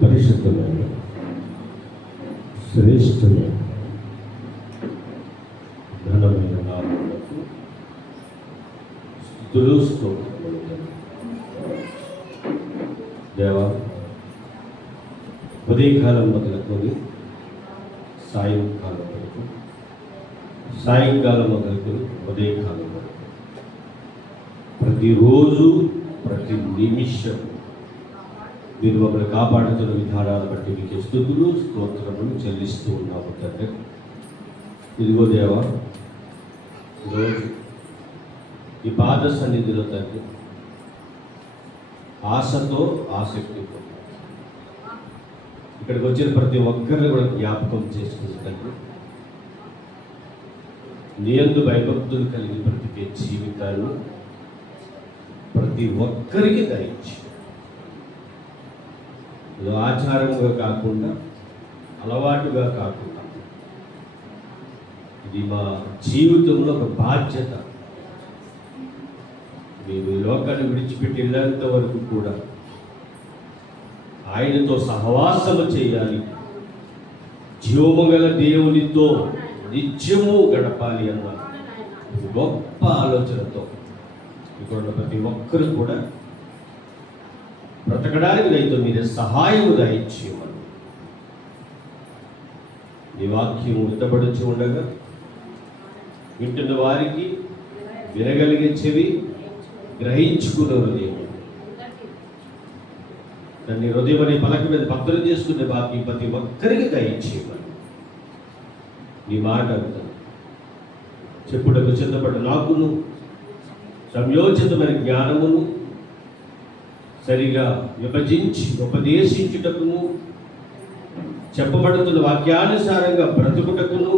పరిశుద్ధమైన శ్రేష్ఠమైన ఘనమైన నామములకు స్తుతులు స్తోత్రములు. దేవా, ఉదయకాలం మొదలుకొని సాయంకాలం వరకు, సాయంకాలం మొదలుకొని ఉదయకాలం వరకు, ప్రతిరోజు ప్రతి నిమిషం మీరు మమ్మల్ని కాపాడుతున్న విధానాన్ని బట్టి మీకు స్తుతులు స్తోత్రములు చెల్లిస్తూ ఉన్నాము తండ్రి. ఇదిగో దేవా, ఈరోజు ఈ పాద సన్నిధిలో తండ్రి ఆశతో ఆసక్తితో ఇక్కడికి వచ్చిన ప్రతి ఒక్కరిని కూడా జ్ఞాపకం చేసుకుని తండ్రి, నీ యందు భయభక్తులు కలిగి బ్రతికే జీవితాలు ప్రతి ఒక్కరికి దయచి, ఆచారంగా కాకుండా, అలవాటుగా కాకుండా, ఇది మా జీవితంలో ఒక బాధ్యత. మేము ఈ లోకాన్ని విడిచిపెట్టి వెళ్ళేంత వరకు కూడా ఆయనతో సహవాసము చేయాలి, జీవము గల దేవునితో నిత్యము గడపాలి అన్న గొప్ప ఆలోచనతో ఇక్కడ ప్రతి ఒక్కరు కూడా బ్రతకడానికి రైతు మీరే సహాయము దయచేయమని నీ వాక్యము ఉత్తపడుచు ఉండగా వింటున్న వారికి వినగలిగే చెవి, గ్రహించుకునే హృదయం, దాన్ని హృదయం అనే పలక మీద భద్రం చేసుకునే బాకీ ప్రతి ఒక్కరికి దయచేయమని నీ మాట చెప్పుటకు సిద్ధపడ్డ నాకును సంయోచితమైన జ్ఞానమును సరిగా విభజించి ఉపదేశించుటకును, చెప్పబడుతున్న వాక్యానుసారంగా బ్రతుకుటకును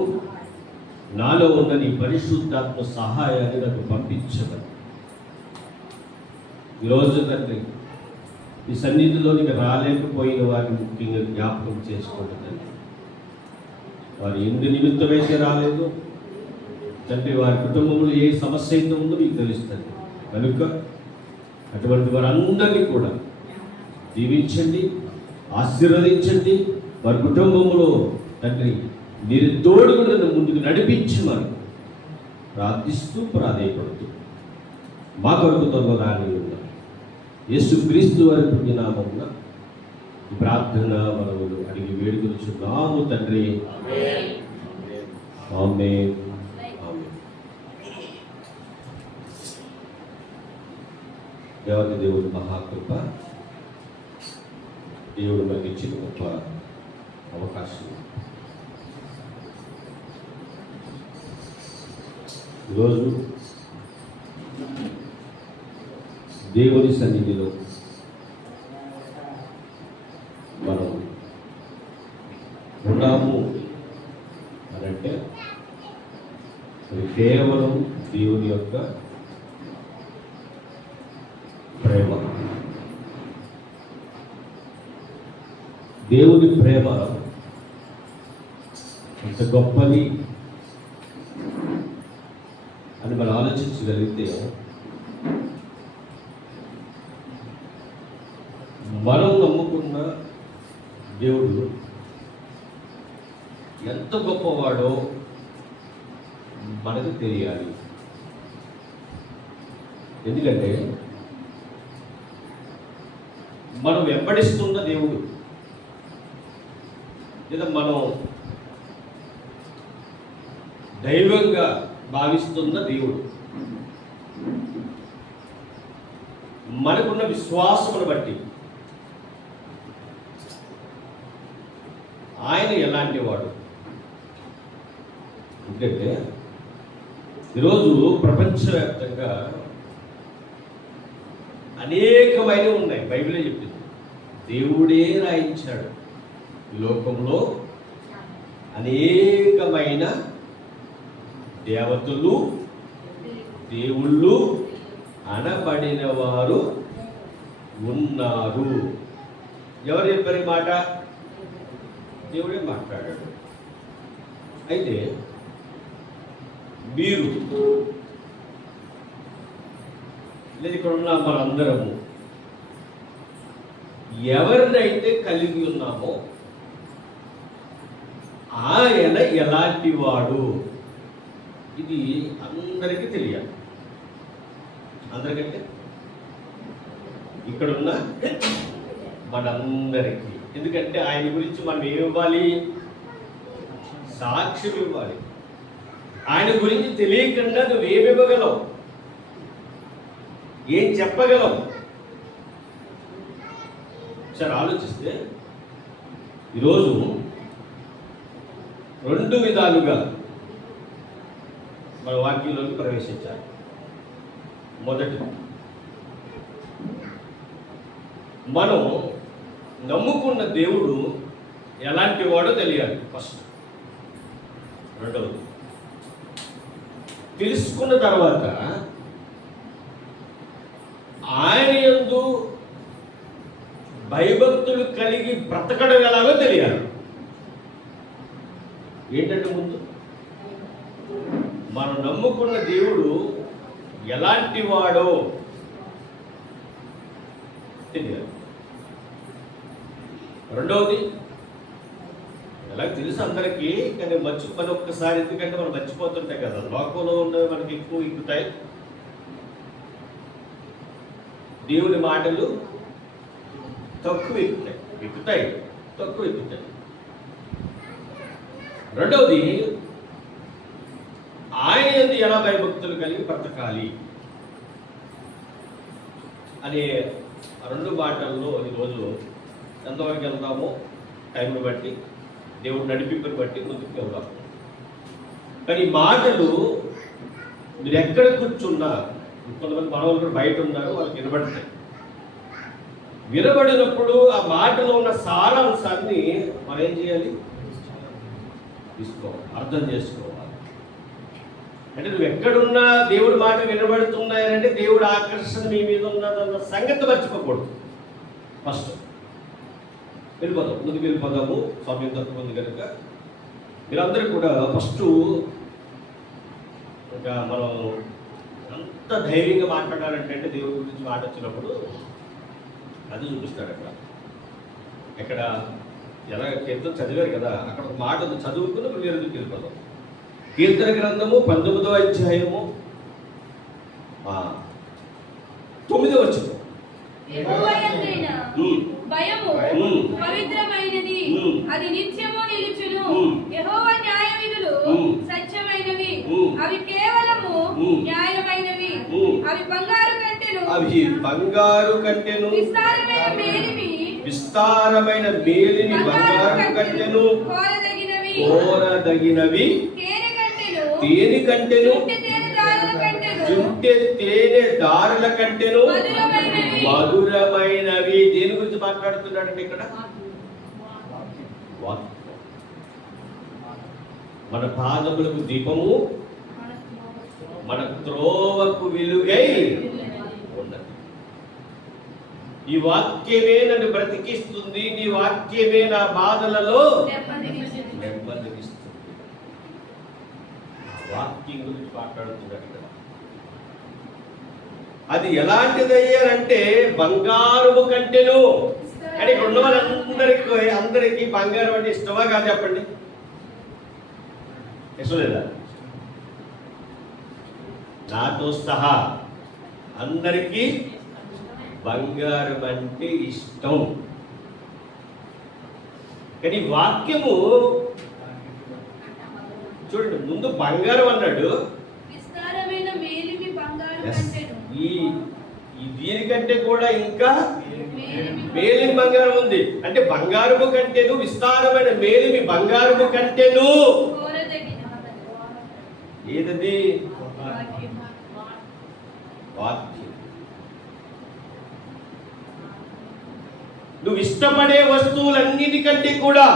నాలో ఉన్న నీ పరిశుద్ధాత్మ సహాయాన్ని నాకు పంపించగలరు. ఈరోజు తండ్రి ఈ సన్నిధిలోనికి రాలేకపోయిన వారిని ముఖ్యంగా జ్ఞాపకం చేసుకోండి తండ్రి. వారు ఎందు నిమిత్తమైతే రాలేదు తండ్రి, వారి కుటుంబంలో ఏ సమస్య అయితే ఉందో మీకు తెలుస్తుంది కనుక అటువంటి వారందరినీ కూడా దీవించండి, ఆశీర్వదించండి. వారి కుటుంబంలో తండ్రి మీరు తోడుగా నన్ను ముందుకు నడిపించమని ప్రార్థిస్తూ ప్రాధేయపడుతూ మా కొరకు త్వరలో రాని యేసుక్రీస్తు వారి పుణ్యనామమున ఈ ప్రార్థన మనములు అడిగి వేడుకొనుచున్నాము తండ్రి. ఆమేన్. దేవత దేవుడి మహాకృప, దేవుడు మనకి ఇచ్చిన గొప్ప అవకాశం. ఈరోజు దేవుని సన్నిధిలో మనం ఉన్నాము అనంటే అది కేవలం దేవుని యొక్క ప్రేమ. దేవుని ప్రేమ ఎంత గొప్పది అని మనం ఆలోచించగలిగితే మనం నమ్ముకున్న దేవుడు ఎంత గొప్పవాడో మనకు తెలియాలి. ఎందుకంటే మనం వెంబడిస్తున్న దేవుడు లేదా మనం దైవంగా భావిస్తున్న దేవుడు మనకున్న విశ్వాసమును బట్టి ఆయన ఎలాంటి వాడు. ఎందుకంటే ఈరోజు ప్రపంచవ్యాప్తంగా అనేకమైనవి ఉన్నాయి. బైబిలే చెప్పింది, దేవుడే రాయించాడు. లోకంలో అనేకమైన దేవతలు, దేవుళ్ళు అనబడిన వారు ఉన్నారు. ఎవరు చెప్పారు ఈ మాట? దేవుడే మాట్లాడాడు. అయితే మీరు లేదు ఇక్కడ ఉన్న మనందరము ఎవరినైతే కలిగి ఉన్నామో ఆయన ఎలాంటి వాడు, ఇది అందరికీ తెలియాలి. అందరికంటే ఇక్కడున్న మనందరికీ. ఎందుకంటే ఆయన గురించి మనం ఏమి ఇవ్వాలి? సాక్ష్యం ఇవ్వాలి. ఆయన గురించి తెలియకుండా నువ్వేమి ఇవ్వగలవు? ఏం చెప్పగలవు? ఒకసారి ఆలోచిస్తే ఈరోజు రెండు విధాలుగా మన వాక్యంలోకి ప్రవేశించాలి. మొదటి, మనం నమ్ముకున్న దేవుడు ఎలాంటి వాడో తెలియాలి ఫస్ట్. రెండవది, తెలుసుకున్న తర్వాత ఆయన యందు భయభక్తులు కలిగి బ్రతకడం ఎలాగో తెలియాలి. ఏంటంటే ముందు మనం నమ్ముకున్న దేవుడు ఎలాంటి వాడో తెలియాలి. రెండవది, ఎలా తెలుసు అందరికీ, కానీ మర్చిపోయి ఒక్కసారి, ఎందుకంటే మనం మర్చిపోతుంటాయి కదా, లోకంలో ఉన్నవి మనకి ఎక్కువ ఎక్కుతాయి. దేవుని మాటలు తక్కువ ఎక్కుతాయి. రెండవది, ఆయన యందు ఎలా భయభక్తులు కలిగి బ్రతకాలి అనే రెండు మాటల్లో ఈరోజు ఎంతవరకు వెళ్తామో టైంని బట్టి, దేవుడు నడిపింపుని బట్టి ముందుకు వెళ్దాం. కానీ ఈ మాటలు మీరు ఎక్కడ కూర్చున్నా, కొంతమంది మనవాళ్ళు కూడా బయట ఉన్నారు, వాళ్ళకి వినబడతాయి. వినబడినప్పుడు ఆ మాటలో ఉన్న సారాంశాన్ని మనం ఏం చేయాలి? తీసుకోవాలి, అర్థం చేసుకోవాలి. అంటే నువ్వు ఎక్కడున్నా దేవుడి మాట వినబడుతున్నాయనంటే దేవుడు ఆకర్షణ మీ మీద ఉన్నదన్న సంగతి మర్చిపోకూడదు. ఫస్ట్ ముందుకు వెళ్ళిపోదాము. సమయం తక్కువ ఉంది కనుక మీరందరూ కూడా ఫస్ట్ ఇంకా మనం ఎంత ధైర్యంగా మాట్లాడాలంటే దేవుడి గురించి మాట వచ్చినప్పుడు అది చూపిస్తాడు. ఎక్కడ ఎలా కీర్తన చదివారు కదా, అక్కడ ఒక మాట చదువుకుని మీరు ఎందుకు వెళ్ళిపోదాం. కీర్తన గ్రంథము 19వ అధ్యాయము 9వ వచనం. భయము పవిత్రమైనది, అది నిత్యము నిలుచును. యెహోవా న్యాయ విధులు సత్యమైనవి, అవి కేవలము న్యాయమైనవి. అవి బంగారు కంటెను విస్తారమైన మేలిమి బంగారు కంటెను కోరదగినవి తేనె కంటెను చుట్టె తేనె దారుల కంటెను మధురమైనవి. దేని గురించి మాట్లాడుతున్నాడండి ఇక్కడ? మన పాదములకు దీపము, మన త్రోవకు వెలుగై ఉన్నది. ఈ వాక్యమే నన్ను బ్రతికిస్తుంది, నీ వాక్యమే నా బాధలలో నెమ్మదిస్తుంది. వాక్యం గురించి మాట్లాడుతున్నాడు ఇక్కడ. అది ఎలాంటిదయ్యారంటే బంగారము కంటెను. కానీ ఇక్కడ ఉన్న వాళ్ళందరికీ బంగారం అంటే ఇష్టమా కాదు? చెప్పండి, ఇష్టం లేదా? నాతో సహా అందరికీ బంగారం అంటే ఇష్టం. కానీ వాక్యము చూడండి, ముందు బంగారం అన్నాడు, దీనికంటే కూడా ఇంకా మేలిమి బంగారం ఉంది. అంటే బంగారము కంటేను విస్తారమైన మేలిమి బంగారము కంటేను ఏదది? వాక్యం. నువ్వు ఇష్టపడే వస్తువులన్నిటికంటే కూడా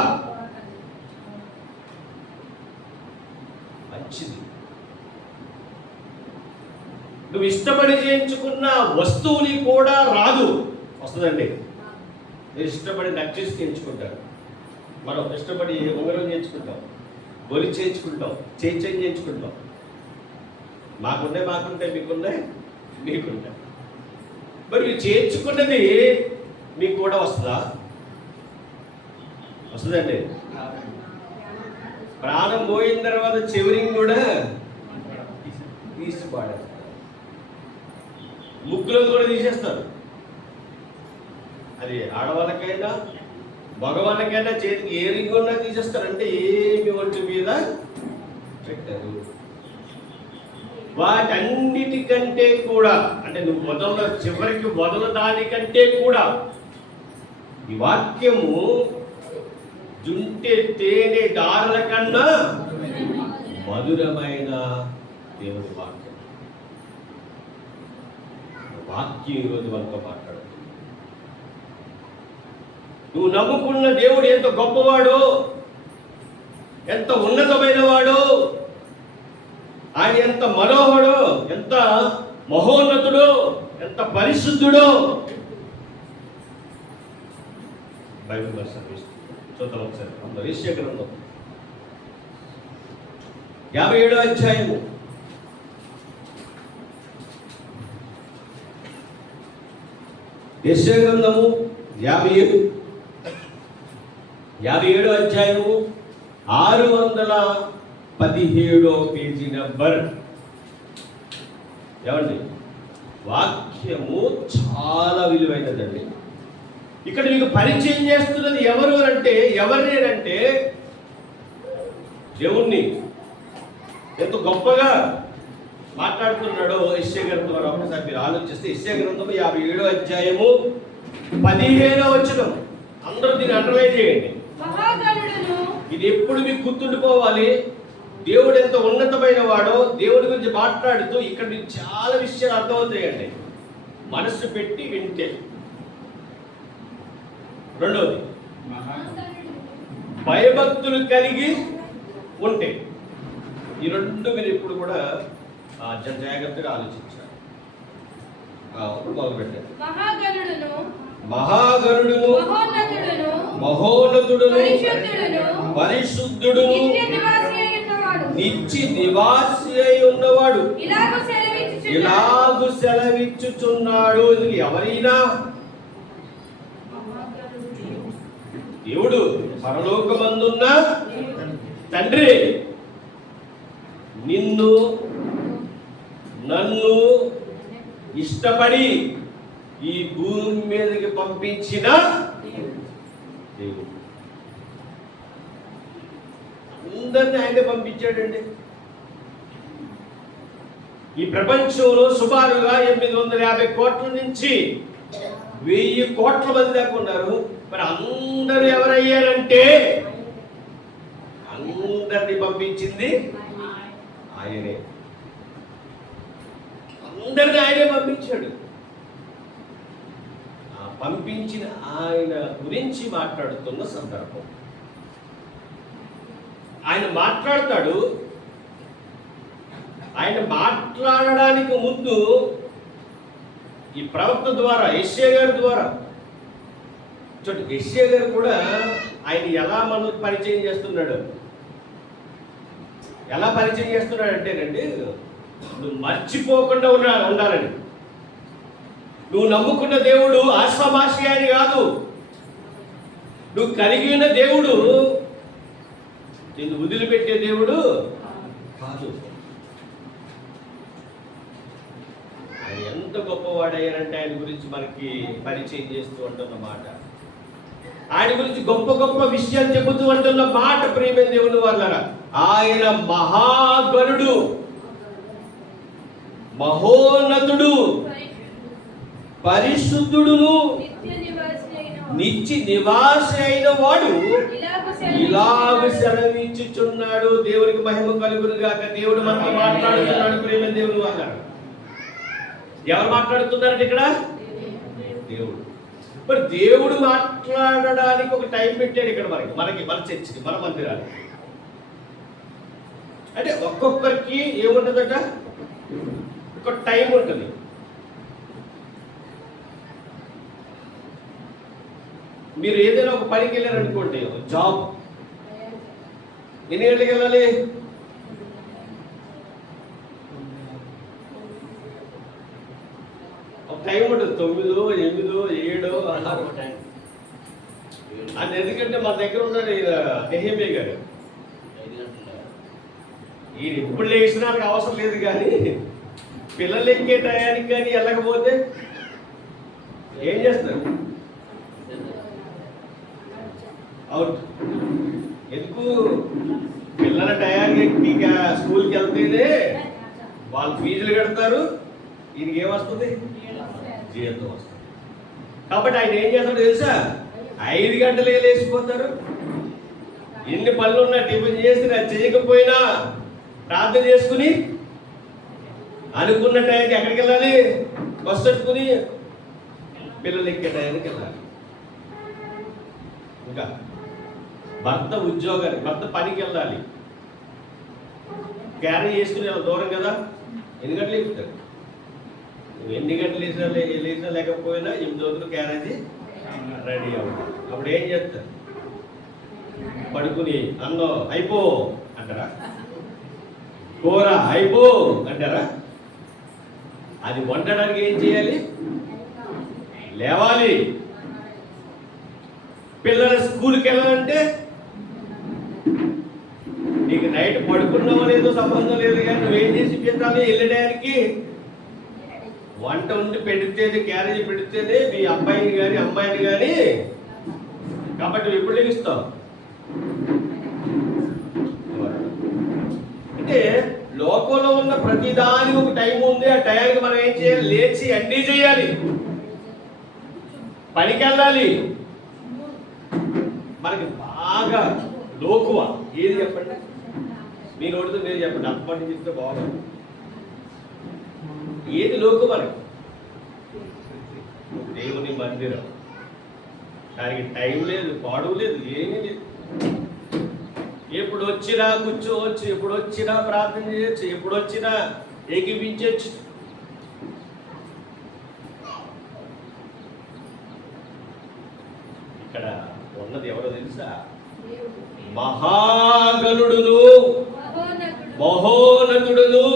మంచిది. నువ్వు ఇష్టపడి చేయించుకున్న వస్తువుని కూడా రాదు. వస్తుందండి. మీరు ఇష్టపడి నచ్చేసి చేయించుకుంటారు. మనం ఇష్టపడి ఉంగరం చేయించుకుంటాం, గొలి చేయించుకుంటాం, చేంజ్ చేయించుకుంటాం. మాకుంటాయి, మీకుంటాయి. మరి మీరు చేయించుకున్నది మీకు కూడా వస్తుందా? వస్తుందండి. ప్రాణం పోయిన తర్వాత చివరికి కూడా తీసి పాడేస్తారు. ముగ్గులను కూడా తీసేస్తారు. అది ఆడవాళ్ళకైనా మగవాళ్ళకైనా చేతికి ఏ రింగ్ ఉన్నా తీసేస్తారంటే ఏమి ఒంటి మీద పెట్టారు. వాటన్నిటికంటే కూడా అంటే నువ్వు చివరికి దానికంటే కూడా ఈ వాక్యము జుంటె తేనె దారుల కన్నా మధురమైన దేవుని వాక్యం. వాక్యం ఈరోజు మనతో మాట్లాడుతుంది. నువ్వు నమ్ముకున్న దేవుడు ఎంత గొప్పవాడు, ఎంత ఉన్నతమైన వాడు, ఆయన ఎంత మనోహరుడు, ఎంత మహోన్నతుడు, ఎంత పరిశుద్ధుడు బైబిల్ వర్షిస్తుంది. చూద్దాం ఒకసారి. అందరూ యెషయా గ్రంథం 57వ అధ్యాయము. యెషయా గ్రంథము 57వ అధ్యాయము 617వ పేజీ నెంబర్. ఏమండి, వాక్యము చాలా విలువైనదండి. ఇక్కడ మీకు పరిచయం చేస్తున్నది ఎవరినంటే దేవుణ్ణి ఎంత గొప్పగా మాట్లాడుతున్నాడో యెషయా గ్రంథం ద్వారా ఒకసారి మీరు ఆలోచిస్తే, యెషయా గ్రంథము 57వ అధ్యాయము 15వ వచనం. అందరూ దీన్ని అండర్లైన్ చేయండి. ఇది ఎప్పుడు మీకు గుర్తుండిపోవాలి. దేవుడు ఎంత ఉన్నతమైన వాడో దేవుడి గురించి మాట్లాడుతూ ఇక్కడ మీకు చాలా విషయాలు అర్థమవుతాయండి, మనసు పెట్టి వింటే. రెండవది, భయభక్తులు కలిగి ఉంటే. ఈ రెండు మీరు ఇప్పుడు కూడా జాగ్రత్తగా ఆలోచించారు. మొదలు పెట్టారు. మహాగణుడును మహోన్నతుడును పరిశుద్ధుడును నిత్య నివాసి అయి ఉన్నవాడు ఇలాగు సెలవిచ్చుచున్నాడు. ఎవరైనా దేవుడు పరలోకమందున్న తండ్రి నిన్ను నన్ను ఇష్టపడి ఈ భూమి మీదకి పంపించిన దేవుడు. అందరినీ ఆయన పంపించాడండి. ఈ ప్రపంచంలో సుమారుగా 850 కోట్ల నుంచి 1000 కోట్ల మంది దాకా ఉన్నారు. మరి అందరూ ఎవరయ్యారంటే అందరినీ పంపించింది ఆయనే. అందరినీ ఆయనే పంపించాడు. పంపించిన ఆయన గురించి మాట్లాడుతున్న సందర్భం. ఆయన మాట్లాడతాడు. ఆయన మాట్లాడడానికి ముందు ఈ ప్రవక్త ద్వారా, యెషయా గారి ద్వారా చూడండి. యెషయా గారు కూడా ఆయన ఎలా మనకు పరిచయం చేస్తున్నాడు. ఎలా పరిచయం చేస్తున్నాడు అంటేనండి, నువ్వు మర్చిపోకుండా ఉండాలని. నువ్వు నమ్ముకున్న దేవుడు ఆశామాషి అని కాదు. నువ్వు కలిగి ఉన్న దేవుడు నిన్ను వదిలిపెట్టే దేవుడు కాదు. ఆయన ఎంత గొప్పవాడయ్యారంటే ఆయన గురించి మనకి పరిచయం చేస్తూ ఉంటున్న మాట, ఆయన గురించి గొప్ప గొప్ప విషయాలు చెబుతూ ఉంటున్న మాట. ప్రియమైన దేవుడు వాళ్ళరా, ఆయన మహాగణుడు, మహోన్నతుడు, పరిశుద్ధుడును నిత్య నివాసి అయిన వాడు ఇలాగ సెలవిచ్చుచున్నాడు. దేవునికి మహిమ కలుగును గాక. దేవుడు మనతో మాట్లాడుతున్నాడు. ప్రియమైన దేవుడు వాళ్ళరా, ఎవరు మాట్లాడుతున్నారంటే ఇక్కడ దేవుడు. మరి దేవుడు మాట్లాడడానికి ఒక టైం పెట్టాడు ఇక్కడ మన చర్చికి, మన మందిరానికి. అంటే ఒక్కొక్కరికి ఏముంటుందట, ఒక టైం ఉంటుంది. మీరు ఏదైనా ఒక పనికి వెళ్ళారనుకోండి, జాబ్, ఎన్ని గంటలకు వెళ్ళాలి? ఒక టైం ఉంటుంది, 9, 8, 7 అన్నారు టైం. అది ఎందుకంటే మన దగ్గర ఉన్నాడు నెహెమ్యా గారు. ఈయన ఎప్పుడు లేచినానికి అవసరం లేదు, కానీ పిల్లలు ఎక్కే టయానికి కానీ వెళ్ళకపోతే ఏం చేస్తారు? అవుట్. ఎందుకు? పిల్లల టయానికి ఎక్కి స్కూల్కి వెళ్తేనే వాళ్ళు ఫీజులు కడతారు, ఈయనకి ఏమొస్తుంది? జీతం వస్తుంది. కాబట్టి ఆయన ఏం చేస్తాడో తెలుసా? 5 గంటలే లేచిపోతారు. ఎన్ని పనులు ఉన్నా టిఫిన్ చేసినా చేయకపోయినా ప్రార్థన చేసుకుని అనుకున్న టైంకి ఎక్కడికి వెళ్ళాలి? బస్సు పెట్టుకుని పిల్లలు ఎక్కే టైంకి వెళ్ళాలి. ఇంకా భర్త ఉద్యోగానికి, భర్త పనికి వెళ్ళాలి, క్యారీ చేసుకుని దూరం కదా, ఎన్ని గంటలు ఎక్కుతారు? ఎన్ని గంటలు లేచినా లేకపోయినా 8 క్యారేజీ రెడీ అవుతుంది. అప్పుడు ఏం చేస్తారు? పడుకుని అన్నం అయిపో అంటారా? కూర అయిపో అంటారా? అది వండడానికి ఏం చేయాలి? లేవాలి. పిల్లల స్కూల్కి వెళ్ళాలంటే నీకు నైట్ పడుకున్నావో లేదో సంబంధం లేదు, కానీ నువ్వేం చేసి పెట్టాలి? వెళ్ళడానికి వంట ఉండి పెడితేనే, క్యారేజీ పెడితేనే మీ అబ్బాయిని కానీ అమ్మాయిని కానీ. కాబట్టి నువ్వు ఎప్పుడు లెగిస్తావు? అంటే లోకంలో ఉన్న ప్రతిదానికి ఒక టైం ఉంది. ఆ టైంకి మనం ఏం చేయాలి? లేచి అన్నీ చేయాలి, పనికి వెళ్ళాలి. మనకి బాగా లోకువ ఏది చెప్పండి? మీ నోటితో మీరు చెప్పండి, అప్పటి చెప్తే బాగుంది. ఏది లోకు? మనకి దేవుని మందిరం. దానికి టైం లేదు, పాడు లేదు, ఏమీ లేదు. ఎప్పుడు వచ్చినా కూర్చోవచ్చు, ఎప్పుడు వచ్చినా ప్రార్థన చేయొచ్చు, ఎప్పుడు వచ్చినా ఏకీపించవచ్చు. ఇక్కడ ఉన్నది ఎవరో తెలుసా? మహాగణుడును, మహోన్నతుడును,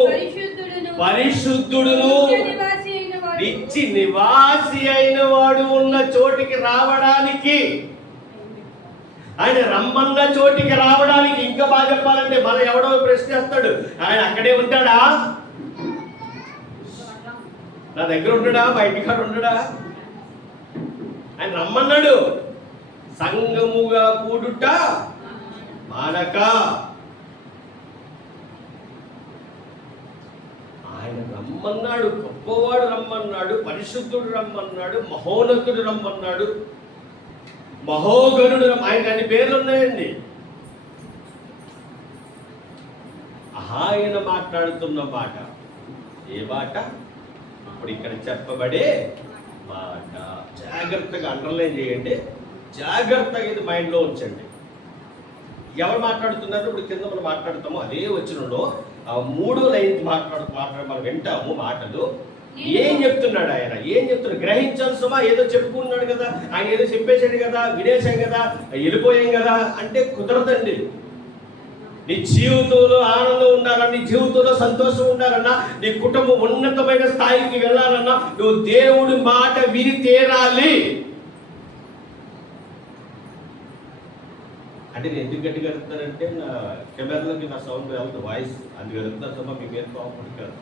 పరిశుద్ధుడును, నిత్య నివాసి అయిన వాడు ఉన్న చోటికి రావడానికి, ఆయన రమ్మన్న చోటికి రావడానికి, ఇంకా బాగా చెప్పాలంటే మనం ఎవడో ప్రశ్నిస్తాడు, ఆయన అక్కడే ఉంటాడా? నా దగ్గర ఉంటాడా? బయటి కాడ ఉంటాడా? ఆయన రమ్మన్నాడు. సంగముగా కూడుట మానక. ఆయన రమ్మన్నాడు, గొప్పవాడు రమ్మన్నాడు, పరిశుద్ధుడు రమ్మన్నాడు, మహోన్నతుడు రమ్మన్నాడు, మహోగణుడు. ఆయన అన్ని పేర్లు ఉన్నాయండి. ఆయన మాట్లాడుతున్న మాట ఏ మాట? ఇప్పుడు ఇక్కడ చెప్పబడే మాట. జాగ్రత్తగా అండర్లైన్ చేయండి, జాగ్రత్తగా ఇది మైండ్లో ఉంచండి. ఎవరు మాట్లాడుతున్నారు? ఇప్పుడు కింద మనం మాట్లాడుతాము అదే వచనంలో 3వ లైన్ మనం వింటాము మాటలు. ఏం చెప్తున్నాడు ఆయన? ఏం చెప్తున్నాడు? గ్రహించాల్సమా? ఏదో చెప్పుకున్నాడు కదా, ఆయన ఏదో చెప్పేశాడు కదా, వినేశాం కదా, వెళ్ళిపోయాం కదా అంటే కుదరదండి. నీ జీవితంలో ఆనందం ఉండాలన్నా, నీ జీవితంలో సంతోషం ఉండాలన్నా, నీ కుటుంబం ఉన్నతమైన స్థాయికి వెళ్ళాలన్నా నువ్వు దేవుడి మాట విని తీరాలి. అంటే నేను ఎందుకు గట్టిగా అడుగుతానంటే, నా కెమెరాలోకి నా సౌండ్ వెళ్తుంది, వాయిస్ అందుకు అడుగుతున్నా. సభ మీ మీద కోపడి కాదు,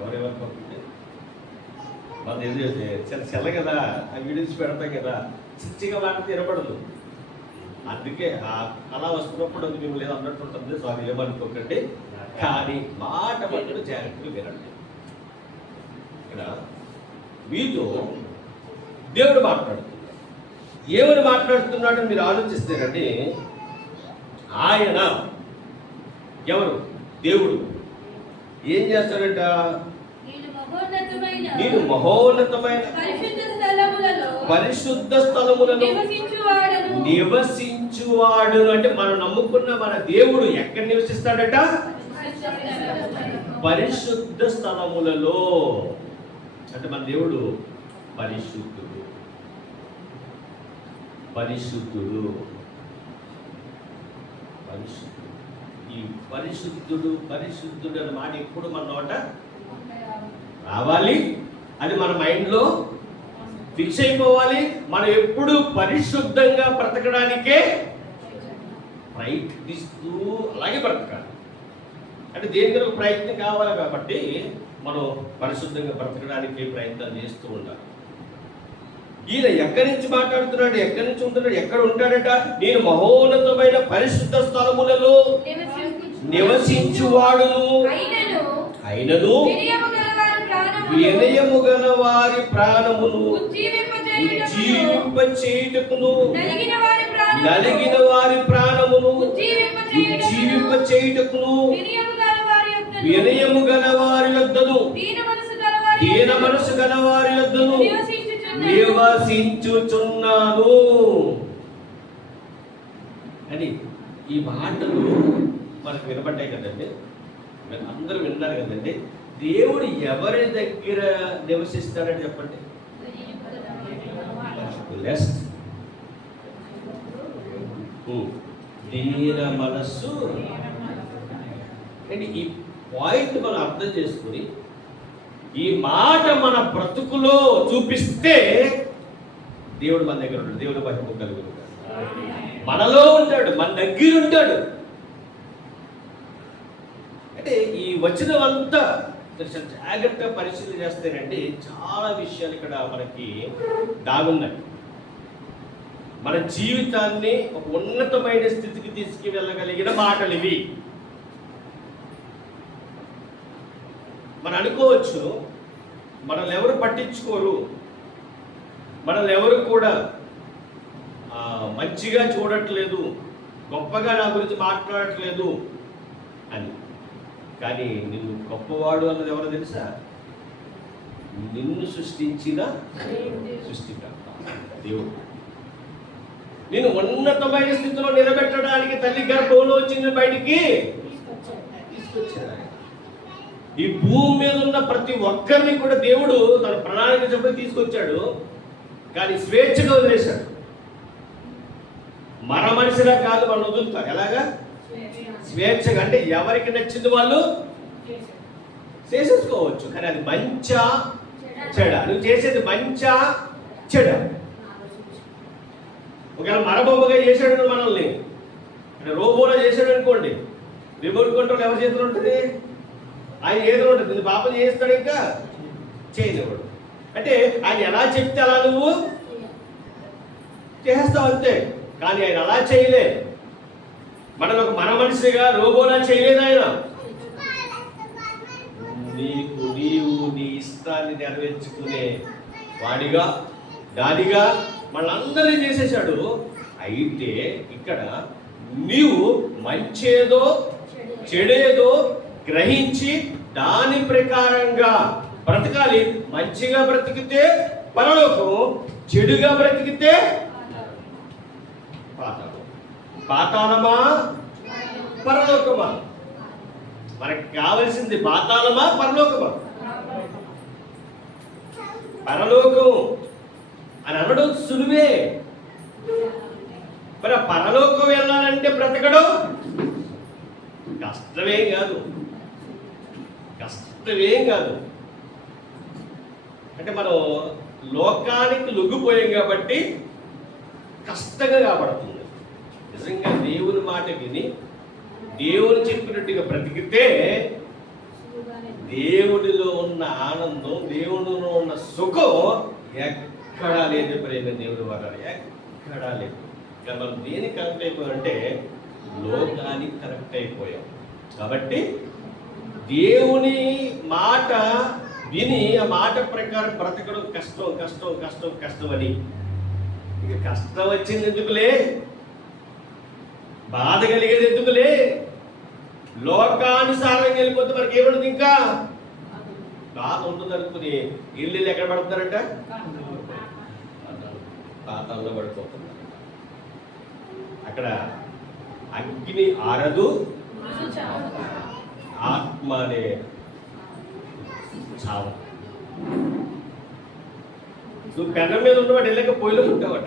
ఎవరెవరు కోపంటే మన చెల్ల కదా, ఆ వీడియోస్ పెడతాం కదా, చిచ్చిగా మాట తినపడదు. అందుకే అలా వస్తున్నప్పుడు అది మేము లేదు అన్నట్టు ఉంటుంది. సో అది ఏమనుకోకండి, కానీ మాట మటుకు జాగ్రత్తగా వినండి. ఇక్కడ మీతో దేవుడు మాట్లాడుతున్నాడు. ఏమని మాట్లాడుతున్నాడని మీరు ఆలోచిస్తేనండి, ఆయన ఎవరు? దేవుడు. ఏం చేస్తాడంట? నేను మహోన్నతమైన పరిశుద్ధ స్థలములలో నివసించువాడు. అంటే మనం నమ్ముకున్న మన దేవుడు ఎక్కడ నివసిస్తాడట? పరిశుద్ధ స్థలములలో. అంటే మన దేవుడు పరిశుద్ధుడు. పరిశుద్ధుడు. పరిశుద్ధుడు. ఈ పరిశుద్ధుడు పరిశుద్ధుడు అనే మాట ఎప్పుడు మన నోట రావాలి, అది మన మైండ్లో ఫిక్స్ అయిపోవాలి. మనం ఎప్పుడు పరిశుద్ధంగా బ్రతకడానికే ప్రయత్నిస్తూ అలాగే బ్రతకాలి. అంటే దేనికైనా ఒక ప్రయత్నం కావాలి కాబట్టి మనం పరిశుద్ధంగా బ్రతకడానికి ప్రయత్నం చేస్తూ ఉండాలి. ఈయన ఎక్కడి నుంచి మాట్లాడుతున్నాడు, ఎక్కడి నుంచి ఉంటున్నాడు, ఎక్కడ ఉంటాడట? నేను మహోన్నతమైన పరిశుద్ధ స్థలములలో నివసించువాడును, అయినను వినయము గల వారి ప్రాణమును ఉజ్జీవింపచేయుటకును, నలిగిన వారి ప్రాణమును ఉజ్జీవింపచేయుటకును, వినయము గల వారి యొద్దను దీన మనసు గల వారి యొద్దను నివసించుచున్నాను అని ఈ మాటలు మనకు వినపడ్డాయి కదండి. అందరూ విన్నారు కదండి. దేవుడు ఎవరి దగ్గర నివసిస్తాడని చెప్పండి. దీన మనస్సు. అంటే ఈ పాయింట్ మనం అర్థం చేసుకుని ఈ మాట మన బ్రతుకులో చూపిస్తే దేవుడు మన దగ్గర ఉంటాడు. దేవుడు మహిమ కలుగుతాడు, మనలో ఉంటాడు, మన దగ్గర ఉంటాడు. అంటే ఈ వచనం అంతా జాగ్రత్తగా పరిశీలన చేస్తేనండి చాలా విషయాలు ఇక్కడ మనకి దాగున్నాయి. మన జీవితాన్ని ఒక ఉన్నతమైన స్థితికి తీసుకువెళ్ళగలిగిన మాటలు ఇవి. మనం అనుకోవచ్చు మనల్ని ఎవరు పట్టించుకోరు, మనల్ని ఎవరు కూడా మంచిగా చూడట్లేదు, గొప్పగా నా గురించి మాట్లాడట్లేదు అని. కానీ నిన్ను గొప్పవాడు అన్నది ఎవరో తెలుసా? నిన్ను సృష్టించిన సృష్టికర్త దేవుడు. నేను ఉన్నతమైన స్థితిలో నిలబెట్టడానికి తల్లి గర్భంలో వచ్చిన బయటికి తీసుకొచ్చాడు. ఈ భూమి మీద ఉన్న ప్రతి ఒక్కరిని కూడా దేవుడు తన ప్రణాళిక చెప్పి తీసుకొచ్చాడు. కానీ స్వేచ్ఛగా వదిలేశాడు. మన మనిషిలా కాదు, మనం వదులుతారు. ఎలాగా? స్వేచ్ఛగా. అంటే ఎవరికి నచ్చింది వాళ్ళు చేసేసుకోవచ్చు. కానీ అది మంచా చెడ? నువ్వు చేసేది మంచా చెడ? ఒకవేళ మరబొమ్మగా చేశాడు మనల్ని, అంటే రోబోలో చేశాడు అనుకోండి, రిమోట్ కంట్రోల్ ఎవరి చేతిలో ఉంటుంది? ఆయన ఏదో ఉంటుంది. పాపం చేస్తాడు, ఇంకా చేయనివాడు. అంటే ఆయన ఎలా చెప్తే అలా నువ్వు చేస్తావు అంతే. కానీ ఆయన అలా చేయలే. మనకు మన మనిషిగా రోబోలా చేయలేదు ఆయన. నీవు నీ ఇష్టాన్ని నెరవేర్చుకునే వాడిగా దానిగా మనందరినీ చేసేసాడు. అయితే ఇక్కడ నీవు మంచేదో చెడేదో గ్రహించి దాని ప్రకారంగా బ్రతకాలి. మంచిగా బ్రతికితే పరలోకం, చెడుగా బ్రతికితే పాతాళం. పాతాళమా పరలోకమా? మనకి కావలసింది పాతాళమా పరలోకమా? పరలోకం అని అనడం సులువే. మరి పరలోకం వెళ్ళాలంటే బ్రతకడం కష్టమేం కాదు, కష్టమేం కాదు. అంటే మనం లోకానికి లొంగిపోయాం కాబట్టి కష్టంగా కాబడుతుంది. నిజంగా దేవుని మాట విని దేవుని చెప్పినట్టుగా బ్రతికితే దేవుడిలో ఉన్న ఆనందం, దేవుడిలో ఉన్న సుఖం ఎక్కడా లేదు. ప్రేమ దేవుడి వల్ల ఎక్కడా లేదు. ఇక మనం దేనికి కరెక్ట్ అయిపోయామంటే లోకానికి కరెక్ట్ అయిపోయాం. కాబట్టి దేవుని మాట విని ఆ మాట ప్రకారం బ్రతకడం కష్టం కష్టం కష్టం కష్టం అని. ఇక కష్టం వచ్చింది ఎందుకులే, బాధ కలిగేది ఎందుకులే, లోకానుసారంగా వెళ్ళిపోతే మనకి ఏముండదు, ఇంకా బాధ ఉంటుంది అనుకుని ఇల్లు ఎక్కడ పడుతున్నారంట? పాతాళంలో పడిపోతున్నారు. అక్కడ అగ్ని ఆరదు, ఆత్మ అనే చావు. నువ్వు పెన్నం మీద ఉన్నవాడు వెళ్ళక పొయ్యిలో ఉంటావట.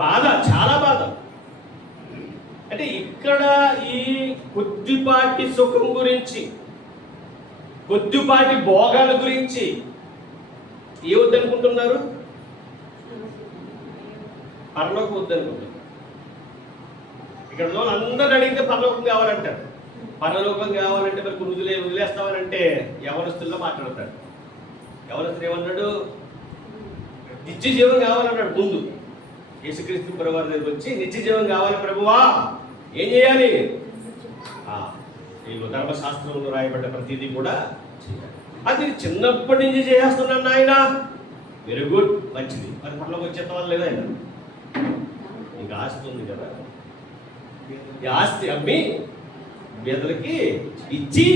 బాధ, చాలా బాధ. అంటే ఇక్కడ ఈ కొద్దిపాటి సుఖం గురించి, కొద్దిపాటి భోగాల గురించి ఏవద్దనుకుంటున్నారు? పరలోకం వద్దనుకుంటున్నారు. ఇక్కడ అందరూ అడిగితే పరలోకం కావాలంటారు. పరలోకం కావాలంటే మరి వదిలేస్తామనంటే యవనస్తుల్లో మాట్లాడతాడు. యవనస్తులు ఏమన్నాడు? నిత్య జీవం కావాలన్నాడు. ముందు యేసుక్రీస్తు ప్రభువారి దగ్గరికి వచ్చి నిత్య జీవం కావాలి ప్రభువా, ఏం చేయాలి? వీళ్ళు ధర్మశాస్త్రంలో రాయబడ్డ ప్రతిదీ కూడా చేయాలి. అది చిన్నప్పటి నుంచి చేస్తున్నాను ఆయన. వెరీ గుడ్, మంచిది. మరి పరలోకి వచ్చేస్తామని లేదా ఆయన? నీకు ఆస్తి ఉంది కదా, ఈ ఆస్తి అమ్మి పేదలకి ఇచ్చి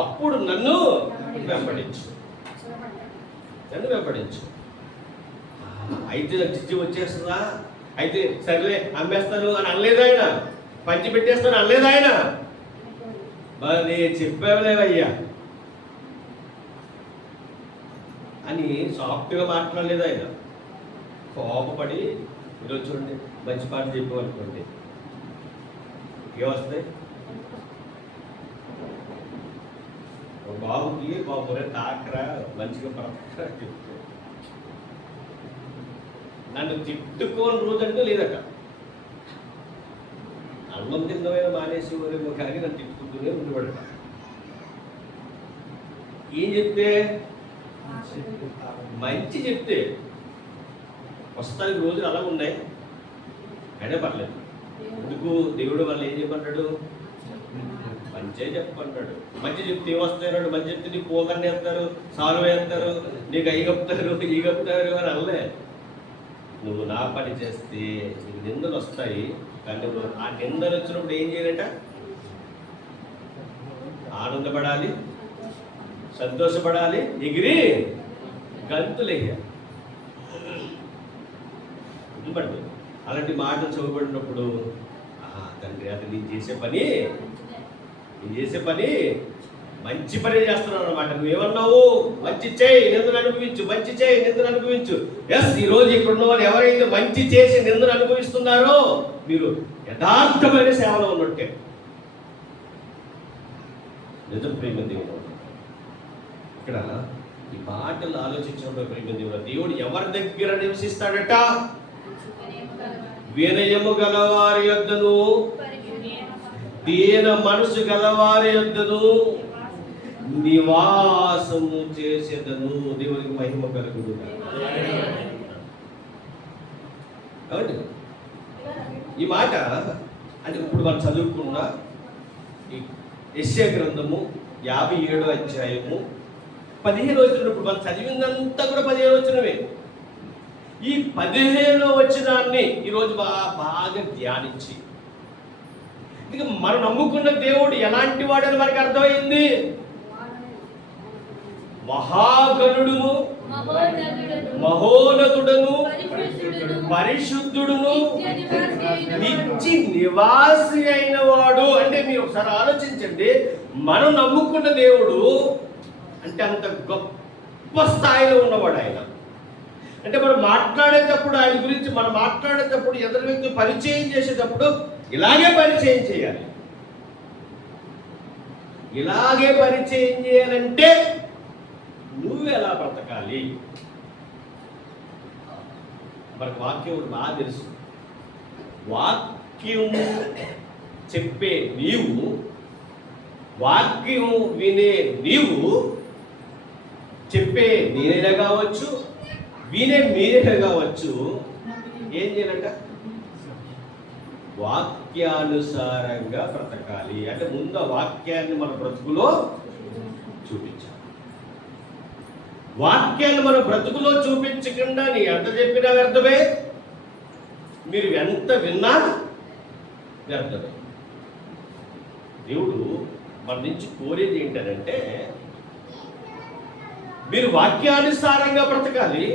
అప్పుడు నన్ను వెంబడించు. అయితే చిచ్చి వచ్చేస్తుందా? అయితే సర్లే అమ్మేస్తాను అని అనలేదు ఆయన, పంచి పెట్టేస్తాను అనలేదు ఆయన. మరి చెప్పావులేవయ్యా అని సాఫ్ట్గా మాట్లాడలేదు ఆయన. కోపపడి ఈరోజు చూడండి, మంచి పాట చెప్పేవాళ్ళనుకోండి ఏమొస్తాయి? బాబుకి బాబు తాకరా, మంచిగా పడకరా చెప్తే నన్ను తిట్టుకోని రోజంటూ లేదట. అన్నం తిన్నమైన మానేసేవారేమో కానీ నన్ను తిట్టుకుంటూనే ఉండేవాడట. ఏం చెప్తే? మంచి చెప్తే. ప్రస్తుతానికి రోజులు అలా ఉన్నాయి, అయినా పర్లేదు. ఎందుకు? దేవుడు వాళ్ళు ఏం చెప్పన్నాడు? మంచిగా చెప్పన్నాడు. మంచి చెప్తే ఏమొస్తాయన్నాడు? మంచి చెప్తే నీకు పోగన్ని వేస్తారు, సాల్వ్ వేస్తారు, నీకు అయ్యి కప్తారు, ఈ కప్తారు అని అనలే. నువ్వు నా పని చేస్తే నీకు నిందలు వస్తాయి, కానీ నువ్వు ఆ నిందలు వచ్చినప్పుడు ఏం చేయాలంట? ఆనందపడాలి, సంతోషపడాలి, ఎగిరి గంతులేయాలి. అలాంటి మాటలు చదువుబడినప్పుడు తండ్రి అది నేను చేసే పని మంచి పని చేస్తున్నావు అనమాట. నువ్వేమన్నావు? మంచి చేయి, నిందను అనుభవించు, మంచి చేయి, నిందను అనుభవించు. ఎస్, ఈ రోజు ఇక్కడ ఉన్న వాళ్ళు ఎవరైతే మంచి చేసి నిందను అనుభవిస్తున్నారో మీరు యథార్థమైన సేవలో ఉన్నట్టే. నిజం ప్రేమ దేవుడు. ఇక్కడ ఈ మాటలు ఆలోచించినప్పుడు ప్రేమ దేవుడు, దేవుడు ఎవరి దగ్గర నివసిస్తాడట? వినయము గలవారి యొద్దను, దీన మనసు గలవారి యొద్దను నివాసము చేసేదను. దేవునికి మహిమ కలుగును. ఈ మాట అంటే ఇప్పుడు మనం చదువుకున్న ఈ యెషయా గ్రంథము 57వ అధ్యాయము 15వ వచనం. ఇప్పుడు మనం చదివిందంతా కూడా 15వ వచనమే. ఈ 15వ వచనాన్ని ఈరోజు బాగా ధ్యానించి, ఇక మనం నమ్ముకున్న దేవుడు ఎలాంటి వాడని మనకు అర్థమైంది. మహాగణుడును, మహోన్నతుడును, పరిశుద్ధుడును, నిత్య నివాసి అయిన వాడు. అంటే మీరు ఒకసారి ఆలోచించండి, మనం నమ్ముకున్న దేవుడు అంటే అంత గొప్ప స్థాయిలో ఉన్నవాడు ఆయన. అంటే మనం మాట్లాడేటప్పుడు ఆయన గురించి మనం మాట్లాడేటప్పుడు ఎదురు వ్యక్తి పరిచయం చేసేటప్పుడు ఇలాగే పరిచయం చేయాలి. ఇలాగే పరిచయం చేయాలంటే నువ్వు ఎలా బ్రతకాలి? మనకు వాక్యం బాగా తెలుసు. వాక్యం చెప్పే నీవు, వాక్యం వినే నీవు, చెప్పే నేనైనా కావచ్చు, వినే మీరైనా కావచ్చు, ఏం చేయాలంట? వాక్యానుసారంగా బ్రతకాలి. అంటే ముందు ఆ వాక్యాన్ని మన బ్రతుకులో చూపించాలి. వాక్యాన్ని మన బ్రతుకులో చూపించకుండా నీ ఎంత చెప్పినా వ్యర్థమే, మీరు ఎంత విన్నా వ్యర్థమే. దేవుడు మన నుంచి కోరేది ఏంటంటే మీరు వాక్యానుసారంగా బ్రతకాలి.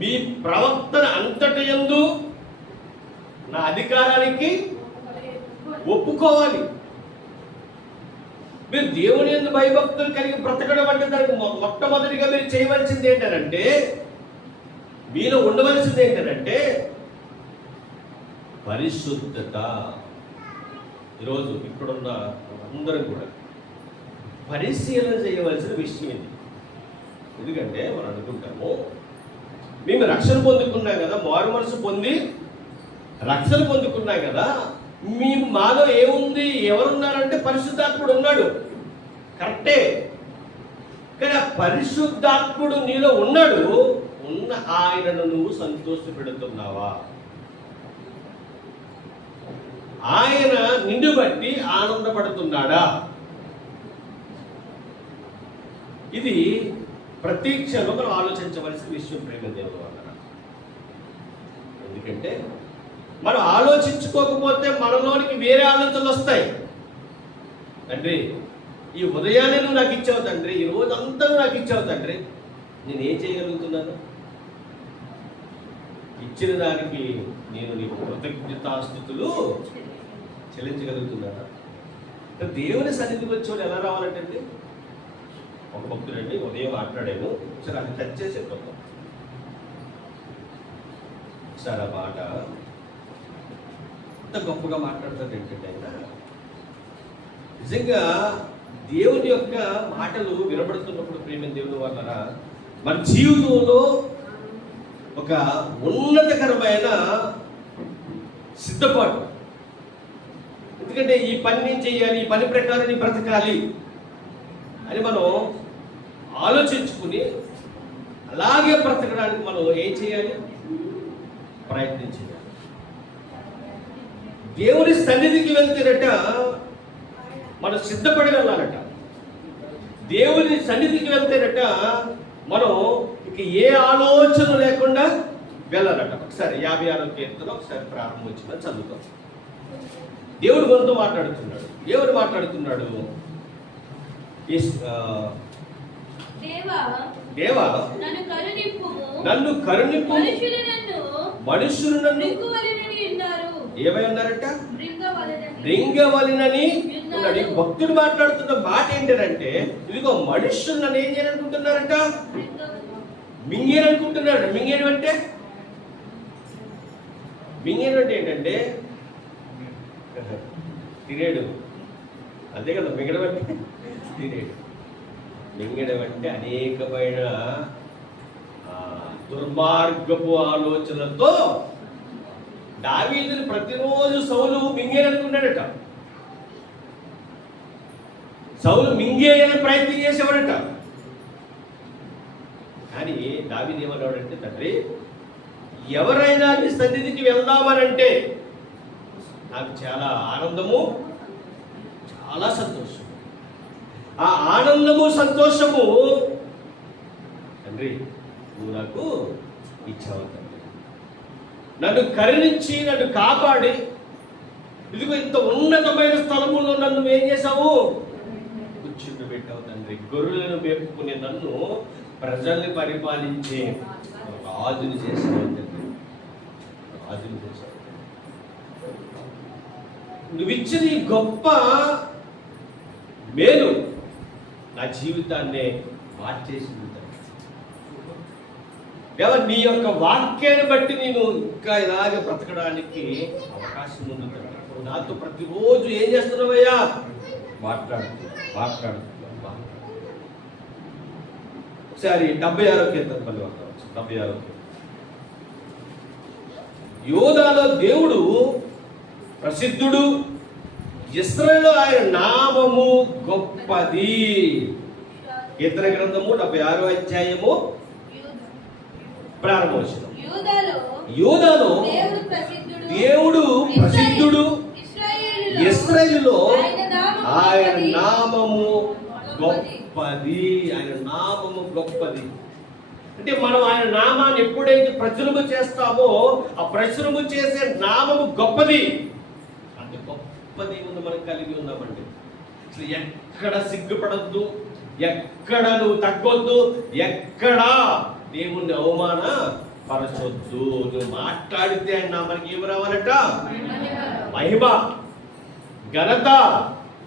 మీ ప్రవర్తన అంతటి యందు నా అధికారానికి ఒప్పుకోవాలి. మీరు దేవుని యందు భయభక్తులు కలిగి బ్రతకడం అంటే దానికి మొట్టమొదటిగా మీరు చేయవలసింది ఏంటంటే, మీలో ఉండవలసింది ఏంటంటే పరిశుద్ధత. ఈరోజు ఇక్కడున్న అందరం కూడా పరిశీలన చేయవలసిన విషయం ఇది. ఎందుకంటే మనం అనుకుంటాము మేము రక్షణ పొందుకున్నాం కదా, మారు మనసు పొంది రక్షణ పొందుకున్నాం కదా, మేము మాలో ఏముంది, ఎవరున్నారంటే పరిశుద్ధాత్ముడు ఉన్నాడు, కరెక్టే. కానీ ఆ పరిశుద్ధాత్ముడు నీలో ఉన్నాడు, ఉన్న ఆయనను నువ్వు సంతోషపెడుతున్నావా? ఆయన నిన్ను బట్టి ఆనందపడుతున్నాడా? ఇది ప్రతి క్షణం మనం ఆలోచించవలసిన విషయం ప్రేమ దేవుడు అన్నారు. ఎందుకంటే మనం ఆలోచించుకోకపోతే మనలోనికి వేరే ఆలోచనలు వస్తాయి. తండ్రి, ఈ ఉదయాన్నే నువ్వు నాకు ఇచ్చావు తండ్రి, ఈ రోజంతా నాకు ఇచ్చావు తండ్రి, నేను ఏం చేయగలుగుతున్నాను? ఇచ్చిన దానికి నేను నీకు కృతజ్ఞతాస్తుతులు చెల్లించగలుగుతున్నాను. దేవుని సన్నిధికి వచ్చేవాడు ఎలా రావాలంటే, ఒక భక్తుడండి ఉదయం మాట్లాడాను, సరే అది టచ్ చేసి చెప్పాను సార్. ఆ మాట అంత గొప్పగా మాట్లాడతాడు ఏంటంటే, ఆయన నిజంగా దేవుని యొక్క మాటలు వినబడుతున్నప్పుడు ప్రేమ దేవుని వల్ల మన జీవితంలో ఒక ఉన్నతకరమైన సిద్ధపాటు. ఎందుకంటే ఈ పని నేను చేయాలి, ఈ పని ప్రకారం నేను బ్రతకాలి అని మనం ఆలోచించుకుని అలాగే బ్రతకడానికి మనం ఏం చేయాలి? ప్రయత్నం చేయాలి. దేవుని సన్నిధికి వెళ్తేనట మనం సిద్ధపడి వెళ్ళాలట. దేవుని సన్నిధికి వెళ్తేనట మనం ఇక ఏ ఆలోచన లేకుండా వెళ్ళాలట. ఒకసారి 56వ కీర్తన ఒకసారి ప్రారంభం వచ్చిందని చదువుతాం. దేవుడు మనతో మాట్లాడుతున్నాడు. ఎవరు మాట్లాడుతున్నాడు? దేవా నన్ను కరుణింపు, మనుషులు నన్ను ఏమన్నారట? రింగవలెనని ఉన్నాడు. భక్తుడు మాట్లాడుతున్న మాట ఏంటంటే, ఇదిగో మనుషులు నన్ను ఏం చేయాలనుకుంటున్నారట? మింగేయాలనుకుంటున్నారట. మింగేయడం అంటే ఏంటంటే తినేడు, అంతే కదా. మింగడం అంటే తినేడు. మింగడం అంటే అనేకమైన దుర్మార్గపు ఆలోచనలతో దావీదుని ప్రతిరోజు సౌలు మింగేయాలనుకున్నాడట. సౌలు మింగేయాలని ప్రయత్నం చేసేవాడట. కానీ దావీదు ఏమన్నాడంటే, తండ్రి, ఎవరైనా నీ సన్నిధికి వెళ్దామనంటే నాకు చాలా ఆనందము, చాలా సంతోషం. ఆ ఆనందము సంతోషము తండ్రి నువ్వు నాకు ఇచ్చావు తండ్రి. నన్ను కరుణించి నన్ను కాపాడి ఇదిగో ఇంత ఉన్నతమైన స్థలములో నన్ను ఏం చేశావు? కూర్చుండబెట్టావు తండ్రి. గొర్రెలను మేపుకునే నన్ను ప్రజల్ని పరిపాలించే రాజుని చేశావు తండ్రి. రాజుని చేశావు. నువ్విచ్చిన ఈ గొప్ప మేలు నా జీవితాన్ని మార్చేసింది. ఎవరు నీ యొక్క వాక్యాన్ని బట్టి నేను ఇంకా ఇలాగే బ్రతకడానికి అవకాశం ఉంది. నాతో ప్రతిరోజు ఏం చేస్తున్నావయ్యా? మాట్లాడుతున్నా. ఒకసారి 76వ కీర్తన 76వ యోధాలో దేవుడు ప్రసిద్ధుడు, ఇశ్రాయేలులో ఆయన నామము గొప్పది. కీర్తన గ్రంథము 76వ అధ్యాయము ప్రారంభోచనం. యూదాలో దేవుడు ప్రసిద్ధుడు, ఇశ్రాయేలులో ఆయన నామము గొప్పది. ఆయన నామము గొప్పది అంటే మనం ఆయన నామాన్ని ఎప్పుడైతే ప్రచురము చేస్తామో ఆ ప్రచురము చేసే నామము గొప్పది. అంత గొప్పది ఉంది మనకు కలిగి ఉన్నామండి. అసలు ఎక్కడ సిగ్గుపడద్దు, ఎక్కడ నువ్వు తగ్గొద్దు, ఎక్కడ దేవుణ్ణి అవమాన పరచొద్దు. నువ్వు మాట్లాడితే ఆయన మనకి ఏమి రావాలట? మహిమ, ఘనత.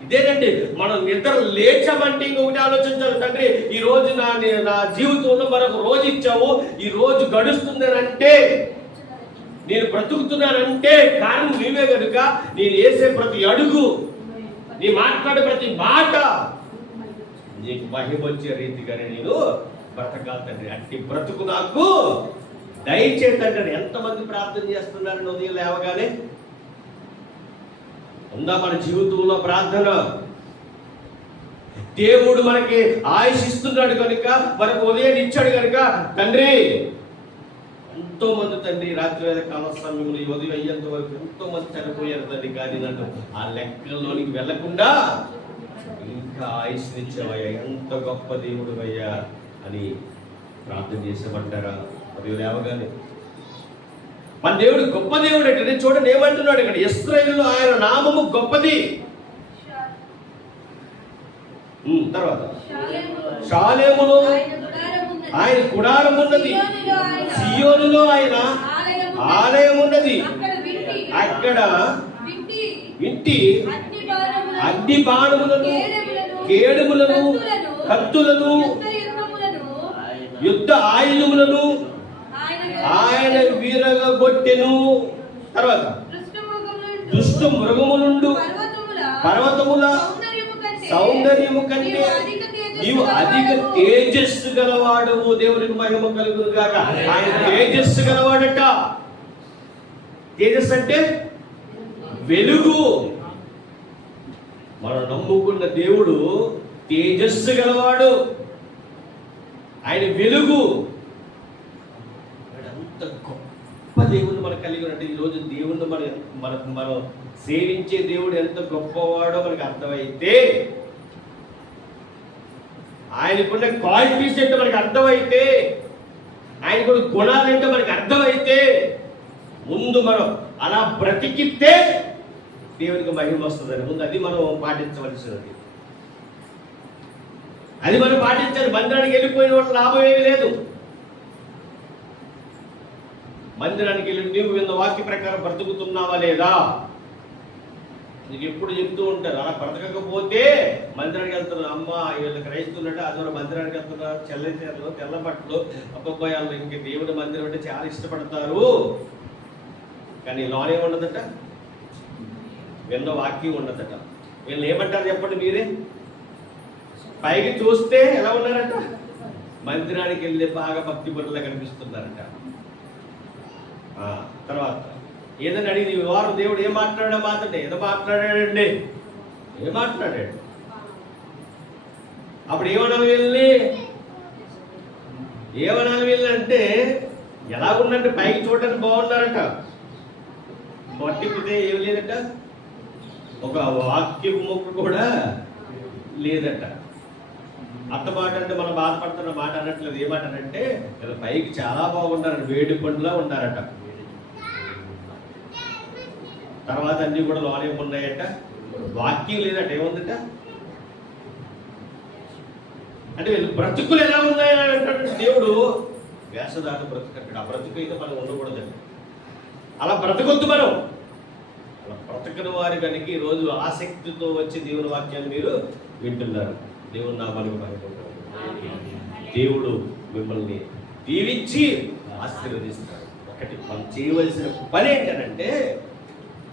ఇదేనండి మనం నిద్ర లేచామంటే ఇంకొకటి ఆలోచించాలి. తండ్రి, ఈ రోజు నా జీవితంలో మరొక రోజు ఇచ్చావు, ఈ రోజు గడుస్తుంది అంటే నేను బ్రతుకుతున్నానంటే కారణం నీవే కనుక నేను వేసే ప్రతి అడుగు, నీ మాట్లాడే ప్రతి మాట నీకు మహిమ వచ్చే రీతిగానే నేను బ్రతకాలి తండ్రి. అట్టి బ్రతుకు నాకు దయచేతండి. ఎంతమంది ప్రార్థన చేస్తున్నారని ఉదయం లేవగానే ఉందా మన జీవితంలో ప్రార్థన? దేవుడు మనకి ఆయుష్ ఇస్తున్నాడు కనుక, మనకు ఉదయం ఇచ్చాడు కనుక, తండ్రి ఎంతో మంది తండ్రి రాత్రి వేళ కాల సమయంలో ఈ ఉదయం అయ్యేంత వరకు ఎంతో మంది చనిపోయారు తండ్రి. కానీ నన్ను ఆ లెక్కల్లోనికి వెళ్లకుండా ఇంకా ఆయుష్నిచ్చావయ్యా, ఎంత గొప్ప దేవుడు అయ్యా అని ప్రార్థన చేసేమంటారా? ఉదయం లేవగానే మన దేవుడు గొప్ప దేవుడు అంటే చూడండి ఏమంటున్నాడు ఇక్కడ, ఇశ్రాయేలులో ఆయన నామము గొప్పది. తర్వాత షాలేములో ఆయన గుడారం ఉన్నది, సియోనులో ఆయన ఆలయం ఉన్నది. అక్కడ ఇంటి అగ్ని బాణములను, కేడుములను, కత్తులను, యుద్ధ ఆయుధములను ఆయన వీరగొట్టెను. తర్వాత దుష్ట మృగములుండు పర్వతముల సౌందర్యము కంటే నీవు అధిక తేజస్సు గలవాడవు. దేవునికి మహిమ కలుగును గాక. ఆయన తేజస్సు గలవాడట. తేజస్సు అంటే వెలుగు. మనం నమ్ముకున్న దేవుడు తేజస్సు గలవాడు, ఆయన వెలుగు. అంత గొప్ప దేవుణ్ణి మనకు కలిగి ఉన్నట్టు ఈరోజు దేవుణ్ణి మనం సేవించే దేవుడు ఎంత గొప్పవాడో మనకు అర్థమైతే, ఆయనకున్న క్వాలిటీస్ ఏంటో మనకు అర్థమైతే, ఆయనకున్న గుణాలు ఏంటో మనకు అర్థమైతే, ముందు మనం అలా బ్రతికితే దేవునికి మహిమ వస్తుందని ముందు అది మనం పాటించవలసినది. అది మనం పాటించాలి. మందిరానికి వెళ్ళిపోయిన వాళ్ళ లాభం ఏమీ లేదు. మందిరానికి వెళ్ళి నీవు విన్న వాక్య ప్రకారం బ్రతుకుతున్నావా లేదా? నీకు ఎప్పుడు చెప్తూ ఉంటారు, అలా బ్రతకకపోతే మందిరానికి వెళ్తున్నారు. అమ్మ వీళ్ళు క్రైస్తున్నట్టు అది మందిరానికి వెళ్తున్నారు, చల్లచీరలు, తెల్ల బట్టలు, అబ్బాయిలు ఇంక దేవుడి మందిరం అంటే చాలా ఇష్టపడతారు. కానీ లోనే ఉండదట, విన్న వాక్యం ఉండదట. వీళ్ళు ఏమంటారు చెప్పండి మీరే? పైకి చూస్తే ఎలా ఉన్నారట? మందిరానికి వెళ్ళి బాగా భక్తి పనులు కనిపిస్తున్నారట. తర్వాత ఏదని అడిగి ఈ వారం దేవుడు ఏం మాట్లాడా మాట్లాడే, ఏదో మాట్లాడాడండి, ఏం మాట్లాడాడు? అప్పుడు ఏమనాలి వీళ్ళని? ఏమనాలి వీళ్ళంటే ఎలా ఉందంటే పైకి చూడడానికి బాగున్నారట, పట్టిపితే ఏం లేదట, ఒక వాక్య ముక్క కూడా లేదట. అత్త మాట అంటే మనం బాధపడుతున్న మాట అన్నట్లేదు. ఏమంటారంటే పైకి చాలా బాగున్నారట, వేడి పండులా ఉన్నారట, తర్వాత అన్ని కూడా లోనే ఉన్నాయట, వాక్యం లేదట. ఏముందట అంటే వీళ్ళు బ్రతుకులు ఎలా ఉన్నాయని అంటాడు దేవుడు. వేసదాట బ్రతుకు, ఆ బ్రతుకు అయితే మనం ఉండకూడదండి. అలా బ్రతకొద్దు మనం. అలా బ్రతకని వారి కనుక ఈరోజు ఆసక్తితో వచ్చి దేవుని వాక్యాన్ని మీరు వింటున్నారు. దేవుడు నామానికి మహిమ. దేవుడు మిమ్మల్ని దీవించి ఆశీర్వదిస్తాడు. ఒకటి మనం చేయవలసిన పని ఏంటంటే,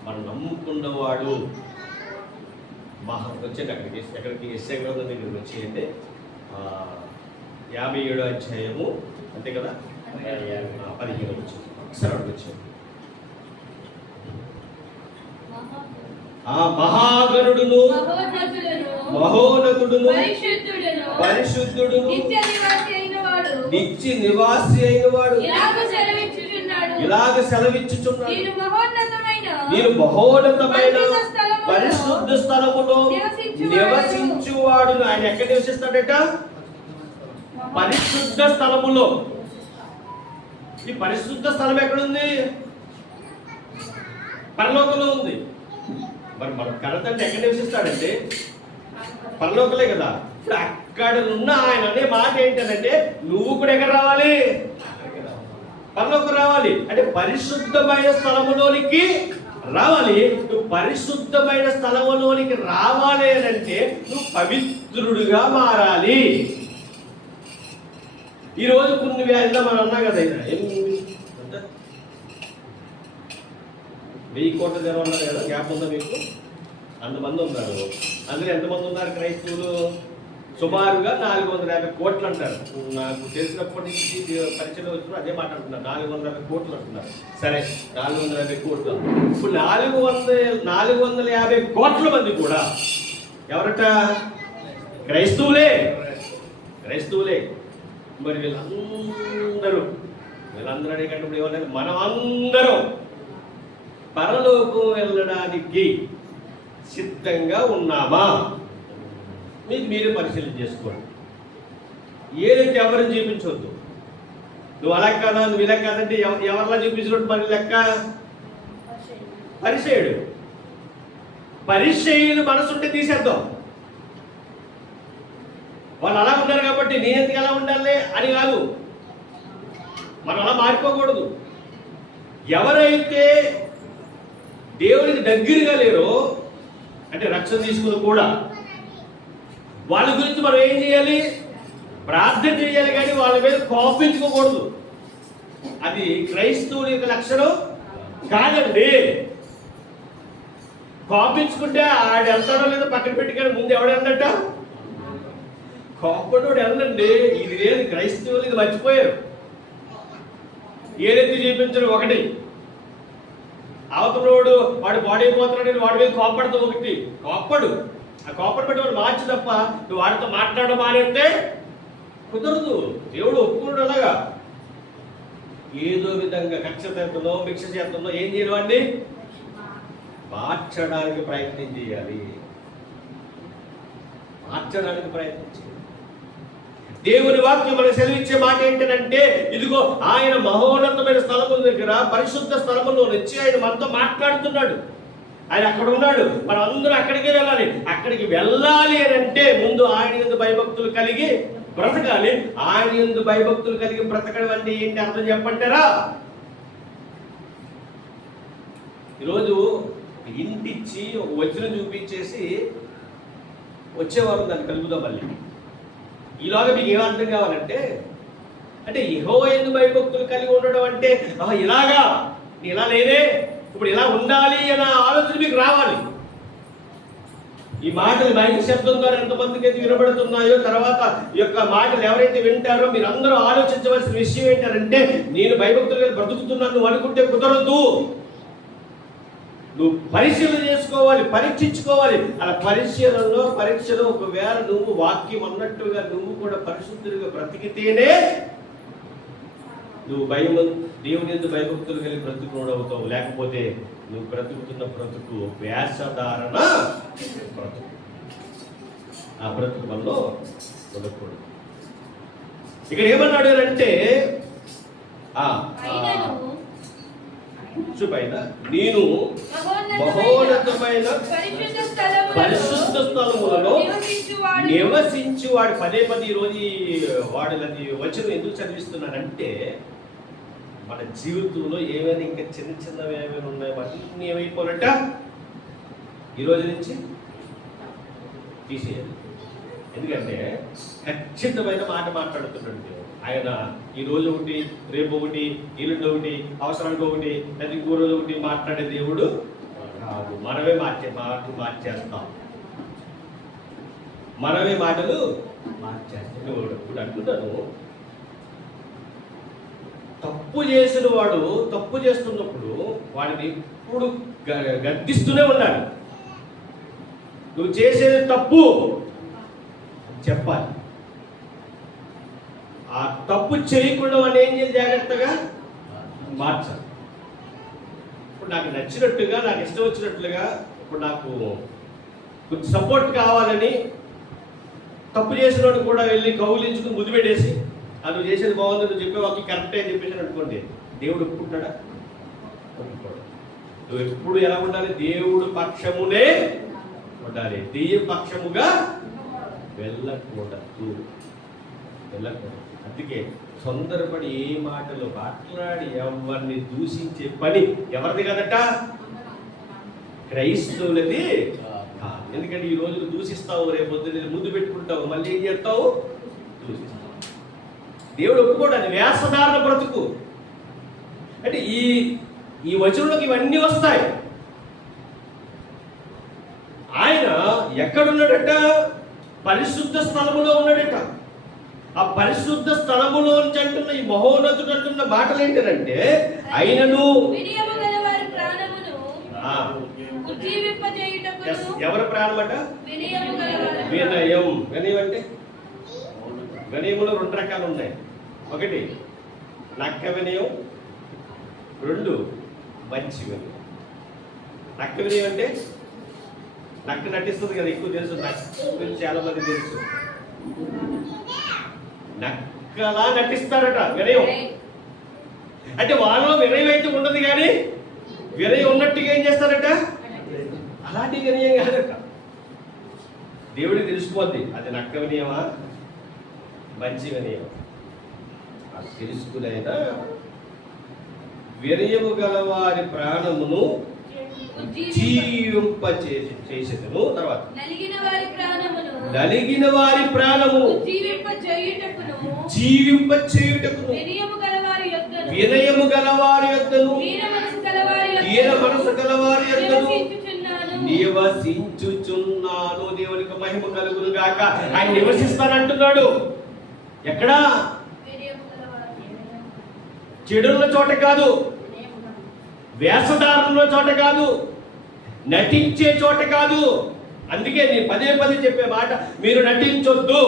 మనం నమ్ముకున్నవాడు వచ్చేది ఎక్కడికి ఎస్ఐ గ్రంథం దగ్గరికి వచ్చేయండి. 57వ అధ్యాయము అంతే కదా, 15 వచ్చింది. ఒకసారి అక్కడికి వచ్చాడు. ఆ మహాగణుడును, మహోన్నతుడును, పరిశుద్ధుడును, నిత్య నివాసి అయిన వాడు ఇలాగ సెలవిచ్చుచున్నాడు, నేను మహోన్నతమైన పరిశుద్ధ స్థలములో నివసించువాడు. ఆయన ఎక్కడ నివసిస్తాడట? పరిశుద్ధ స్థలములో. ఈ పరిశుద్ధ స్థలం ఎక్కడుంది? పరలోకంలో ఉంది. మరి మన కనతంటే ఎక్కడ నివసిస్తాడంటే పరలోకలే కదా. ఇప్పుడు అక్కడ ఉన్న ఆయన అనే మాట ఏంటంటే, నువ్వు కూడా ఎక్కడ రావాలి? పరలోకం రావాలి. అంటే పరిశుద్ధమైన స్థలములోనికి రావాలి. నువ్వు పరిశుద్ధమైన స్థలములోనికి రావాలి అని అంటే నువ్వు పవిత్రుడుగా మారాలి. ఈరోజు కొన్ని వ్యాధిలో మనం అన్నా కదా, 1000 కోట్ల జనం ఉన్నారు కదా, జ్ఞాపకం ఉందా మీకు? అంతమంది ఉన్నారు. అందులో ఎంతమంది ఉన్నారు క్రైస్తవులు? సుమారుగా 450 కోట్లు అంటారు. నాకు తెలిసినప్పటి నుంచి పరిచయం వచ్చినప్పుడు అదే మాట్లాడుతున్నారు, 450 కోట్లు అంటున్నారు. సరే, 450 కోట్లు. ఇప్పుడు 450 కోట్ల మంది కూడా ఎవరట? క్రైస్తవులే. మరి వీళ్ళందరూ అడిగేటప్పుడు ఇప్పుడు ఏమన్నా మనం అందరం పరలోకం వెళ్ళడానికి సిద్ధంగా ఉన్నామా? మీకు మీరే పరిశీలన చేసుకోండి. ఏదైతే ఎవరిని చూపించవద్దు. నువ్వు అలా కాదా, నువ్వు ఇలా కాదంటే ఎవరిలా చూపించినట్టు మరి లెక్క? పరిచయులు మనసుంటే తీసేద్దాం. వాళ్ళు అలా ఉన్నారు కాబట్టి నేను ఎందుకు ఎలా ఉండాలి అని కాదు. మనం అలా మారిపోకూడదు. ఎవరైతే దేవుడికి దగ్గరగా లేరో, అంటే రక్షణ తీసుకుని కూడా, వాళ్ళ గురించి మనం ఏం చేయాలి? ప్రార్థన చేయాలి, కానీ వాళ్ళ మీద కోపించుకోకూడదు. అది క్రైస్తవుల యొక్క లక్షణం కాదండి. కోపించుకుంటే ఆడు వెళ్తాడో లేదో పక్కన పెట్టుకొని ముందు ఎవడన్నట్ట కోపడోడు వెళ్ళండి. ఇది లేదు, క్రైస్తవులు ఇది మర్చిపోయారు. ఏదైతే చూపించరు ఒకటి, అవతలోడు వాడు పాడైపోతున్నాడు, వాడి మీద కోపడతా ఒకటి. కోపడు, ఆ కోపడు పెట్టి వాడు మార్చి తప్ప నువ్వు వాడితో మాట్లాడడం మానేస్తే కుదరదు. దేవుడు ఒప్పుకున్నాడు అలాగా. ఏదో విధంగా కక్ష చేస్తుందో భిక్ష చేస్తుందో ఏం చేయాలి? వాడిని మార్చడానికి ప్రయత్నం చేయాలి. దేవుని వాక్యం మనకు సెలవిచ్చే మాట ఏంటంటే, ఇదిగో ఆయన మహోన్నతమైన స్థలముల దగ్గర పరిశుద్ధ స్థలములో నుంచి ఆయన మనతో మాట్లాడుతున్నాడు. ఆయన అక్కడ ఉన్నాడు, మనం అందరూ అక్కడికే వెళ్ళాలి. అక్కడికి వెళ్ళాలి అని అంటే ముందు ఆయన యందు భయభక్తులు కలిగి బ్రతకాలి. ఆయన యందు భయభక్తులు కలిగి బ్రతకడం అంటే ఏంటి అర్థం చెప్పంటారా? ఈరోజు ఇంటిచ్చి ఒక వచనం చూపించేసి వచ్చేవారు దాన్ని కలుపుదాం. మళ్ళీ ఈలోగా మీకు ఏం అర్థం కావాలంటే, అంటే యెహోవా యందు భయభక్తులు కలిగి ఉండడం అంటే ఇలాగా ఇలా లేదే, ఇప్పుడు ఇలా ఉండాలి అన్న ఆలోచన మీకు రావాలి. ఈ మాటలు బయట శబ్దం ద్వారా ఎంతమందికి అయితే వినబడుతున్నాయో, తర్వాత ఈ యొక్క మాటలు ఎవరైతే వింటారో మీరు అందరూ ఆలోచించవలసిన విషయం ఏంటంటే, నేను భయభక్తులుగా బ్రతుకుతున్నాను నువ్వు అనుకుంటే కుదరదు. నువ్వు పరిశీలన చేసుకోవాలి, పరీక్షించుకోవాలి. అలా పరీక్షలో ఒకవేళ నువ్వు వాక్యం అన్నట్టుగా నువ్వు కూడా పరిశుద్ధుడిగా బ్రతికితేనే నువ్వు దేవుని యందు భయభక్తులు కలిగి బ్రతుకునవుతావు. లేకపోతే నువ్వు బ్రతుకుతున్న బ్రతుకు వేషధారణ బ్రతుకు. ఆ బ్రతుకు మనలో ఉండకూడదు. ఇక్కడ ఏమన్నాడు అంటే, పైన నేను మహోన్నతమైన పరిశుద్ధ స్థలములలో నివసించి వాడు పదే ఈరోజు వాడులది వచనం ఎందుకు చదివిస్తున్నానంటే, మన జీవితంలో ఏమైనా ఇంకా చిన్నవి ఏమైనా ఉన్నాయి వాటిని ఏమైపోనట్ట ఈరోజు నుంచి తీసేయాలి. ఎందుకంటే ఖచ్చితమైన మాట మాట్లాడుతున్నాడు ఆయన. ఈ రోజు ఒకటి, రేపు ఒకటి, ఎల్లుండి ఒకటి, అవసరానికి ఒకటి, లేదా ఇంకో రోజు ఒకటి మాట్లాడే దేవుడు కాదు. మనమే మార్చేస్తాం. మనమే మాటలు మార్చేస్తాం. ఇప్పుడు అంటున్నాను, తప్పు చేసిన వాడు తప్పు చేస్తున్నప్పుడు వాడిని ఇప్పుడు గద్దిస్తూనే ఉండాలి. నువ్వు చేసేది తప్పు చెప్పాలి. ఆ తప్పు చేయకుండా వాడిని ఏం చేయాలి? జాగ్రత్తగా మార్చాలి. ఇప్పుడు నాకు నచ్చినట్టుగా, నాకు ఇష్టం వచ్చినట్లుగా, ఇప్పుడు నాకు కొంచెం సపోర్ట్ కావాలని తప్పు చేసిన వాడు కూడా వెళ్ళి కౌలించుకుని ముద్దు పెట్టేసి నువ్వు చేసేది బాగుంది, నువ్వు చెప్పే వాకి కరెక్టే అని చెప్పేసి అనుకోండి, దేవుడు ఒప్పుకుంటాడా? ఒప్పుకోడు. నువ్వు ఎప్పుడు ఎలా ఉండాలి? దేవుడు పక్షమునే ఉండాలి. దెయ్యం పక్షముగా వెళ్ళకూడదు. అందుకే తొందరపడి ఏ మాటలు మాట్లాడి ఎవరిని దూషించే పని ఎవరిది కదట? క్రైస్తవులది. ఎందుకంటే ఈ రోజు దూషిస్తావు, రేపు పొద్దున్న ముందు పెట్టుకుంటావు, మళ్ళీ ఏం చేస్తావు? దూషిస్తావు. దేవుడు ఒప్పుకోడు. అది వేషధారణ బ్రతుకు. అంటే ఈ ఈ వచనంలోకి ఇవన్నీ వస్తాయి. ఆయన ఎక్కడున్నాడట? పరిశుద్ధ స్థలములో ఉన్నాడట. ఆ పరిశుద్ధ స్థలములో నుంచి అంటున్న ఈ మహోన్నతుడు అంటున్న మాటలు ఏంటంటే, ఆయనను ఎవరి ప్రాణం అట? వినయం. వినయం అంటే వినయములో 2 రకాలు ఉన్నాయి. ఒకటి నక్క వినయం, 2 మంచి వినయం. నక్క వినయం అంటే నక్క నటిస్తుంది కదా, ఎక్కువ తెలుసు. నక్క గురించి చాలా మంది తెలుసు. నక్కలా నటిస్తారట వినయం అంటే. వాళ్ళలో వినయం అయితే ఉండదు, కానీ వినయం ఉన్నట్టుగా ఏం చేస్తారట? అలాంటి వినయం కాదట. దేవుడికి తెలిసిపోద్ది అది నక్క వినయమా మంచి వినయం. అది తెలుసుకునైనా వినయము గల వారి ప్రాణమును జీవింపచేసెదను. తర్వాత నలిగిన వారి ప్రాణము జీవింపచేయుటకును వినయము గల వారి యొద్దను దీన మనసు గల వారి యొద్దను నివసించుచున్నాను. దేవునికి మహిమ కలుగును గాక. ఆయన నివసిస్తానంటున్నాడు. ఎక్కడా? చెడున్న చోట కాదు, వేషధారణలో చోట కాదు, నటించే చోట కాదు. అందుకే నేను పదే పదే చెప్పే మాట, మీరు నటించొద్దు.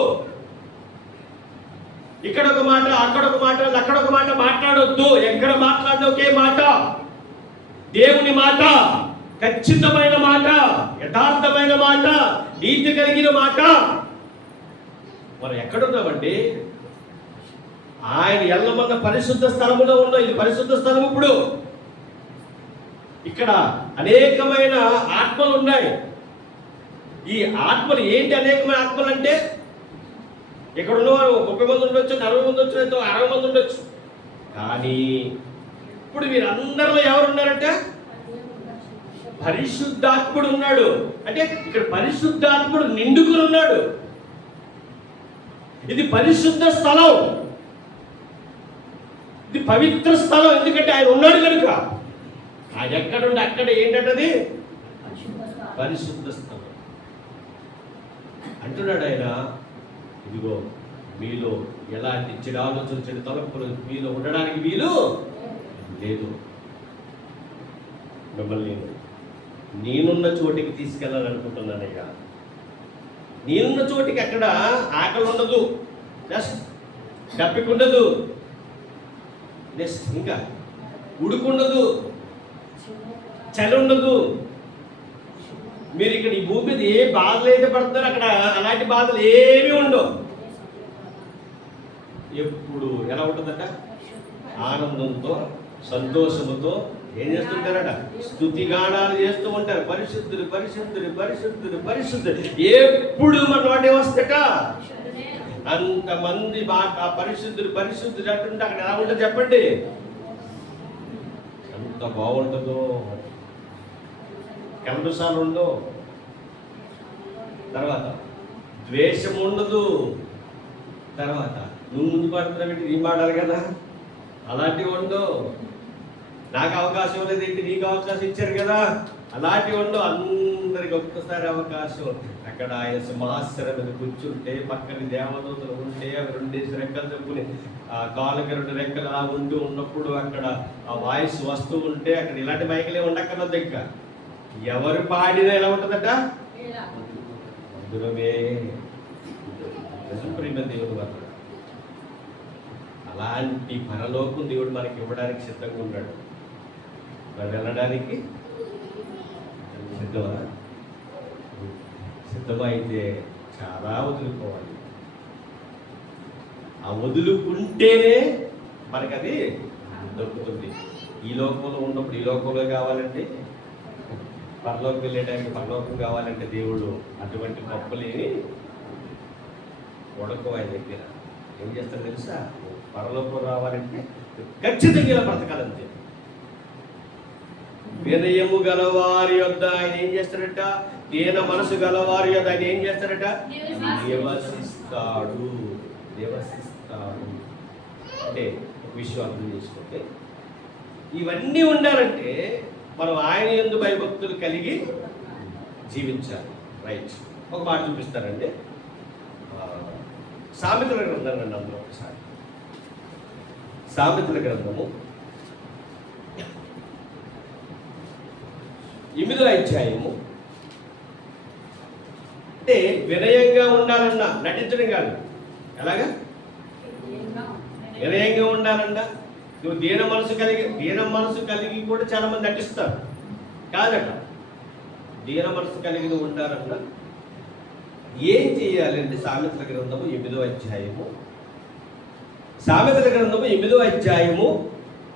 ఇక్కడ ఒక మాట, అక్కడ ఒక మాట, అక్కడ ఒక మాట మాట్లాడొద్దు. ఎక్కడ మాట్లాడిన ఒకే మాట, దేవుని మాట, ఖచ్చితమైన మాట, యథార్థమైన మాట, నీతి కలిగిన మాట. మనం ఎక్కడున్నామండి? ఆయన ఎల్లమన్న పరిశుద్ధ స్థలములో ఉన్నాం. ఇది పరిశుద్ధ స్థలం. ఇప్పుడు ఇక్కడ అనేకమైన ఆత్మలు ఉన్నాయి. ఈ ఆత్మలు ఏంటి? అనేకమైన ఆత్మలు అంటే ఇక్కడ ఉన్నవారు 30 మంది ఉండొచ్చు, 40 మంది ఉండొచ్చు, 60 మంది ఉండొచ్చు. కానీ ఇప్పుడు వీరందరిలో ఎవరున్నారంటే పరిశుద్ధాత్ముడు ఉన్నాడు. అంటే ఇక్కడ పరిశుద్ధాత్ముడు నిండుకుని ఉన్నాడు. ఇది పరిశుద్ధ స్థలం, ఇది పవిత్ర స్థలం. ఎందుకంటే ఆయన ఉన్నాడు కనుక. ఆయన ఎక్కడుండి అక్కడ ఏంటంటది పరిశుద్ధ స్థలం అంటున్నాడు ఆయన. ఇదిగో మీలో ఎలాంటి చెడు ఆలోచన, చెడు తలంపులు మీలో ఉండడానికి వీలు లేదు. మిమ్మల్ని నేనున్న చోటికి తీసుకెళ్ళాలనుకుంటున్నానయ్యా. నేనున్న చోటికి అక్కడ ఆకలి ఉండదు, జస్ట్ దప్పిక ఉండదు, నెక్స్ట్ ఇంకా ఉడుకుండదు, చలి ఉండదు. మీరు ఇక్కడ ఈ భూమి మీద ఏ బాధలు అయితే పడుతున్నారో అక్కడ అలాంటి బాధలు ఏమీ ఉండవు. ఎప్పుడు ఎలా ఉంటుందట? ఆనందంతో, సంతోషముతో ఏం చేస్తుంటారట? స్తుతి గానాలు చేస్తూ ఉంటారు. పరిశుద్ధుడు, పరిశుద్ధుడు, పరిశుద్ధుడు, పరిశుద్ధుడు. ఎప్పుడు మన వాటే వస్తట అంతమంది మాట పరిశుద్ధుడు, పరిశుద్ధుడు అంటుంటే అక్కడ ఎలా ఉంటుంది చెప్పండి? ఎంత బాగుంటుందో. కలమసాలు ఉండవు, తర్వాత ద్వేషం ఉండదు, తర్వాత నువ్వు ముందు పడుతున్నట్టు నీ పాడాలి కదా, అలాంటివి ఉండవు. నాకు అవకాశం లేదు ఏంటి, నీకు అవకాశం ఇచ్చారు కదా, అలాంటివి ఉండవు. అందరికి ఒక్కసారి అవకాశం. అక్కడ ఆయన సింహాసనం మీద కూర్చుంటే పక్కన దేవదూతలు ఉంటే అవి 2 రెక్కలు చెప్పుకుని కాళ్ళకి 2 రెక్కలు అలా ఉంటూ ఉన్నప్పుడు అక్కడ ఆ వాయిస్ వస్తూ ఉంటే అక్కడ ఇలాంటి మైకులే ఉండక్కర్లేదు. ఇంకా ఎవరు పాడినా ఎలా ఉంటుందట? మధురమే. దేవుడు వల్ల అలాంటి పరలోకం దేవుడు మనకి ఇవ్వడానికి సిద్ధంగా ఉన్నాడు. మరి వెళ్ళడానికి సిద్ధమా? సిద్ధమైతే చాలా వదులుకోవాలి. ఆ వదులుకుంటేనే మనకు అది దొరుకుతుంది. ఈ లోకంలో ఉన్నప్పుడు ఈ లోకంలో కావాలంటే, పరలోకం వెళ్ళేటానికి పరలోకం కావాలంటే దేవుడు అటువంటి గొప్పలేని ఉడకం ఆయన దగ్గర. ఏం చేస్తాడు తెలుసా? పరలోకం రావాలంటే ఖచ్చితంగా ఇలా బ్రతకాలంతే. వినయము గలవారి యొద్ద ఆయన ఏం చేస్తాడట? దీన మనసు గలవారి యొద్ద ఆయన ఏం చేస్తాడట? నివసిస్తాడు. నివసిస్తాడు అంటే ఒక విషయం అర్థం చేసుకోండి. ఇవన్నీ ఉండాలంటే మనం ఆయన యందు భయభక్తులు కలిగి జీవించాలి. రైట్. ఒక మాట చూపిస్తారండి, సామెతల గ్రంథం రండి అందులో ఒకసారి. సామెతల గ్రంథము 8వ అధ్యాయము. అంటే వినయంగా ఉండాలన్నా, నటించడం కాదు. ఎలాగా వినయంగా ఉండాలన్నా, నువ్వు దీన మనసు కలిగి కూడా చాలా మంది నటిస్తారు. కాదట, దీన మనసు కలిగి ఉండాలన్నా ఏం చేయాలండి? సామెతల గ్రంథము 8వ అధ్యాయము, సామెతల గ్రంథము 8వ అధ్యాయము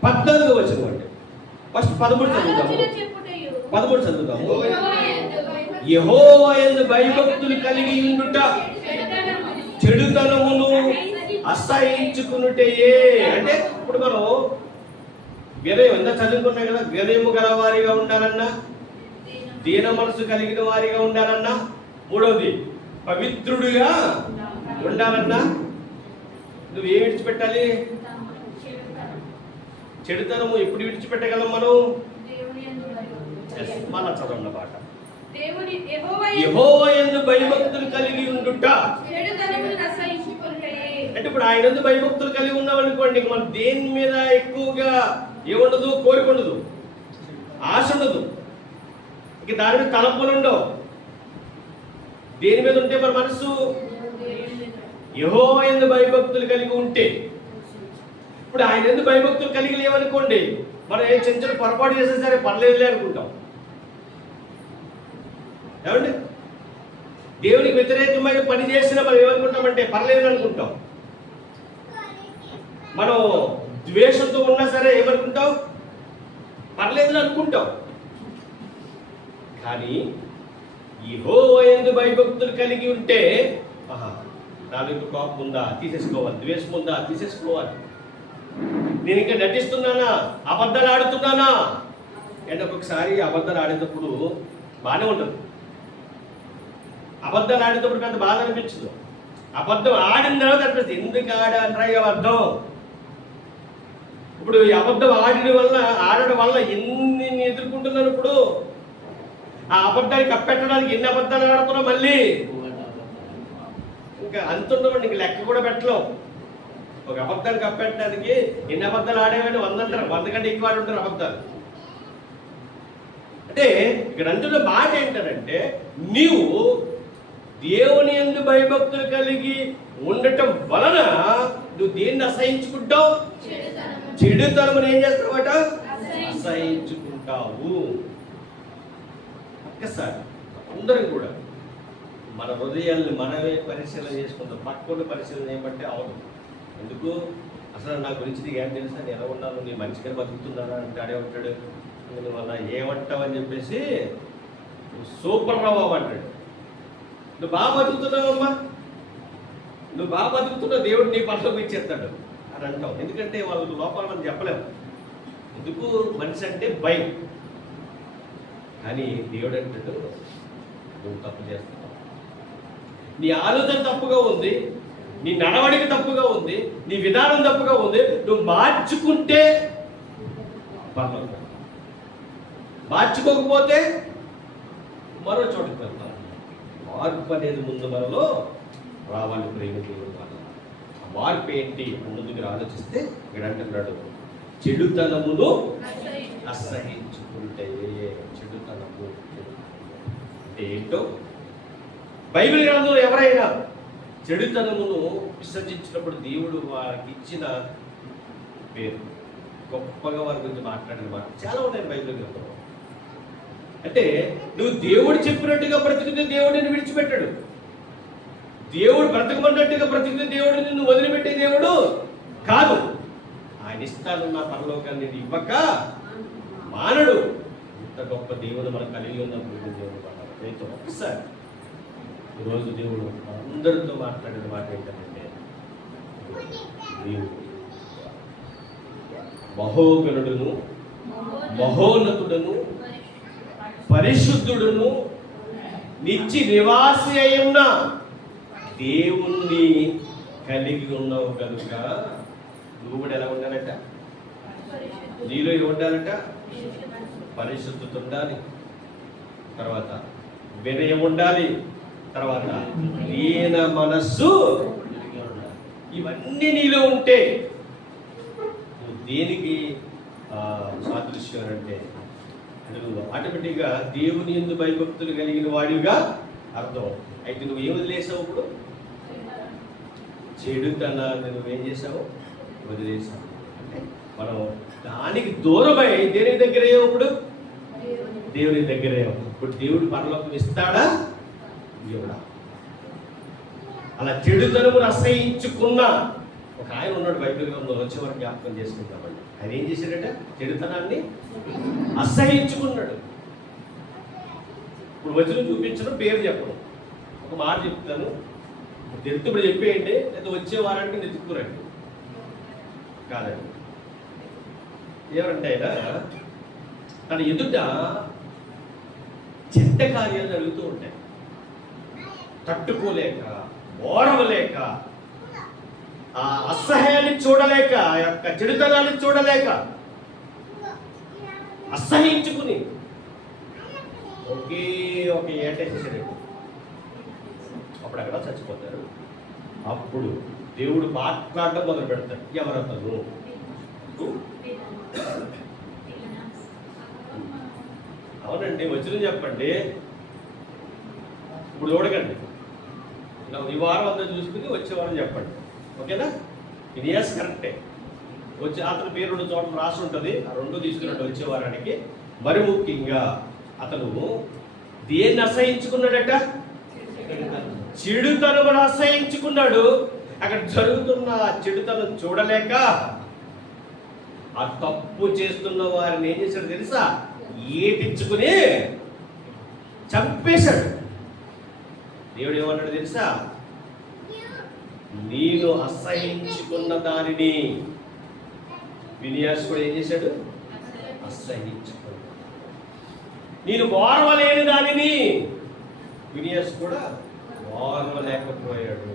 14వ వచనం అండి. ఫస్ట్ 13 చదువుతాము. యెహోవా యందు భయభక్తులు కలిగి ఉండుట చెడుతనమును అసహించుకునుటయే. అంటే ఇప్పుడు మనం వినయం ఎంత చదువుకున్నాం కదా, వినయము గల వారిగా ఉండాలన్నా, దీన మనసు కలిగిన వారిగా ఉండాలన్నా, మూడవది పవిత్రుడిగా ఉండాలన్నా నువ్వు ఏం విడిచిపెట్టాలి? చెడుతనము ఎప్పుడు విడిచిపెట్టగలం మనం? మన చదవన్న పాట, యెహోవా యందు భయభక్తులు కలిగి ఉండుట. అంటే ఇప్పుడు ఆయన యందు భయభక్తులు కలిగి ఉన్నాం అనుకోండి, మనం దేని మీద ఎక్కువగా ఏముండదు, కోరిక ఉండదు, ఆశ ఉండదు, ఇక దాని మీద తలంపులు ఉండవు. దేని మీద ఉంటే మన మనసు? యెహోవా యందు భయభక్తులు కలిగి ఉంటే. ఇప్పుడు ఆయన యందు భయభక్తులు కలిగి లేవనుకోండి, మనం ఏ చిన్న చిన్న పొరపాటు చేసినా సరే పర్లేదులే అనుకుంటాం. ఏమండి, దేవునికి వ్యతిరేకమైన పని చేసినా మనం ఏమనుకుంటామంటే పర్లేదు అనుకుంటాం. మనం ద్వేషంతో ఉన్నా సరే ఏమనుకుంటాం? పర్లేదు అనుకుంటాం. కానీ యెహోవా యందు భయభక్తులు కలిగి ఉంటే, నా మీద కోపం ఉందా తీసేసుకోవాలి, ద్వేషం ఉందా తీసేసుకోవాలి, నేను ఇంకా నటిస్తున్నానా, అబద్ధాలు ఆడుతున్నానా అంటే ఒక్కొక్కసారి అబద్ధాలు ఆడేటప్పుడు బాగానే ఉంటుంది. అబద్ధాలు ఆడేటప్పుడు పెద్ద బాధ అనిపించదు. అబద్ధం ఆడిన తర్వాత అనిపిస్తుంది, ఎందుకు ఆడారా అబద్ధం. ఇప్పుడు ఈ అబద్ధం ఆడడం వల్ల ఎన్ని ఎదుర్కొంటున్నాను. ఇప్పుడు ఆ అబద్ధాన్ని కప్పెట్టడానికి ఎన్ని అబద్ధాలు ఆడుతున్నావు, మళ్ళీ ఇంకా అంతుండవండి, ఇంక లెక్క కూడా పెట్టలేం. ఒక అబద్ధాన్ని కప్పెట్టడానికి ఎన్ని అబద్ధాలు ఆడేవాడిని 100 అంటారు, 100 కంటే ఎక్కువ ఆడి ఉంటారు అబద్ధాలు. అంటే ఇక్కడ అంటున్న మాట ఏంటంటే, నీవు దేవుని యందు భయభక్తులు కలిగి ఉండటం వలన నువ్వు దేన్ని అసహించుకుంటావు? చెడుతనమును ఏం చేస్తావట? అసహించుకుంటావు. ఒక్కసారి అందరం కూడా మన హృదయాల్ని మనమే పరిశీలన చేసుకుంటాం. పక్కన పరిశీలన ఏమంటే అవదు. ఎందుకు? అసలు నా గురించి నీకు ఏం తెలుసా, నేను ఎలా ఉన్నాను, నీ మంచిగా బతుకుతున్నానా అంటే ఆడే ఉంటాడు, నువ్వు అలా ఏమంటావని చెప్పేసి సూపర్ రావు అంటాడు. నువ్వు బాగా బతుకుతున్నావమ్మా, నువ్వు బాగా బతుకుతున్నావు, దేవుడు నీ పట్ల ఇచ్చేస్తాడు అని అంటావు. ఎందుకంటే వాళ్ళ లోపాలు మనం చెప్పలేము. ఎందుకు? మనిషి అంటే భయం. కానీ దేవుడు అంటాడు, నువ్వు తప్పు చేస్తున్నావు, నీ ఆలోచన తప్పుగా ఉంది, నీ నడవడిక తప్పుగా ఉంది, నీ విధానం తప్పుగా ఉంది, నువ్వు మార్చుకుంటే పర్లేదు, మార్చుకోకపోతే మరో చోటుకు వెళ్తాను. మార్పు అనేది ముందు మనలో రావాలి. ప్రేమ దేవుడు వల్ల ఆ మార్పు ఏంటి ముందు మీరు ఆలోచిస్తే ఇక్కడ అంటున్నాడు, చెడుతనమును అసహించుకుంటే. చెడుతనము అంటే ఏంటో బైబిల్ గ్రంథంలో ఎవరైనా చెడుతనమును విసర్జించినప్పుడు దేవుడు వారికి ఇచ్చిన పేరు, గొప్పగా వారి గురించి మాట్లాడిన మాట చాలా ఉన్నాయి బైబిల్ గ్రంథంలో. అంటే నువ్వు దేవుడు చెప్పినట్టుగా బ్రతికితే దేవుడిని విడిచిపెట్టాడు. దేవుడు బ్రతకమన్నట్టుగా బ్రతికితే దేవుడిని నువ్వు వదిలిపెట్టే దేవుడు కాదు. ఆయన ఇస్తానన్న పరలోకాన్ని ఇవ్వక మానడు. ఇంత గొప్ప దేవుడు మనకు కలిగి ఉన్నప్పుడు దేవుడు రైతు. ఒకసారి ఈరోజు దేవుడు అందరితో మాట్లాడిన మాట ఏంటంటే, నీవు మహోగణుడును మహోన్నతుడును పరిశుద్ధుడును నిత్య నివాసి అయ్యున్న దేవుణ్ణి కలిగి ఉన్నావు కనుక నువ్వు కూడా ఎలా ఉండాలంట? నీలో ఏమి ఉండాలంట? పరిశుద్ధత ఉండాలి, తర్వాత వినయం ఉండాలి, తర్వాత దీన మనస్సు ఉండాలి. ఇవన్నీ నీలో ఉంటే నువ్వు దేనికి సాదృశ్యం అంటే నువ్వు ఆటోమేటిక్గా దేవుని యందు భయభక్తులు కలిగిన వాడిగా అర్థం. అయితే నువ్వు ఏం వదిలేసావు? ఇప్పుడు చెడుతనాన్ని నువ్వేం చేసావు? వదిలేసావు. అంటే మనం దానికి దూరమై దేని దగ్గరే ఇప్పుడు దేవుని దగ్గరే. ఇప్పుడు దేవుడు పరలోకం ఇస్తాడా? ఇవ్వడా? అలా చెడుతనమును అసహించుకున్న ఒక ఆయన ఉన్నాడు బైబిల్ గ్రంథంలో, వచ్చే వరకు జ్ఞాపకం చేసుకుంటామండి. ఆయన ఏం చేశాడట? చెడుతనాన్ని అసహించుకున్నాడు. ఇప్పుడు వచ్చిన చూపించడం, పేరు చెప్పడం. ఒక మాట చెప్తాను, తెలుసు ఇప్పుడు చెప్పేయండి, లేదా వచ్చే వారానికి నెత్తుకురండి. కాదండి, ఎవరంటే ఆయన తన ఎదుట చెడ్డ కార్యాలు జరుగుతూ ఉంటాయి. తట్టుకోలేక, ఓరవలేక, ఆ అసహ్యాన్ని చూడలేక, ఆ యొక్క చెడుతనాన్ని చూడలేక అసహించుకుని ఒకే ఒక ఏటేసేసాడు. అప్పుడు అక్కడ చచ్చిపోతారు. అప్పుడు దేవుడు మాట్లాడడం మొదలు పెడతాడు. ఎవరతను? అవునండి, వచ్చిన చెప్పండి. ఇప్పుడు చూడకండి, ఈ వారం అంతా చూసుకుని వచ్చే వారం చెప్పండి. ఓకేనా? ఇది ఎస్ కరెక్టే. వచ్చి అతని పేరు 2 చోట్ల రాసి ఉంటుంది. ఆ 2 తీసుకున్నట్టు వచ్చే వారానికి. మరి ముఖ్యంగా అతను దేన్ని అసహించుకున్నాడట? చెడుతనం అసహించుకున్నాడు. అక్కడ జరుగుతున్న చెడుతనం చూడలేక ఆ తప్పు చేస్తున్న వారిని ఏం చేశాడు తెలుసా? ఏటించుకుని చంపేశాడు. దేవుడు ఏమన్నాడు తెలుసా? నేను అసహించుకున్న దానిని వినియాస్ కూడా ఏం చేశాడు? అసహించుకున్నాడు. నేను ఓర్వలేని దానిని వినియాస్ కూడా ఓర్వలేకపోయాడు.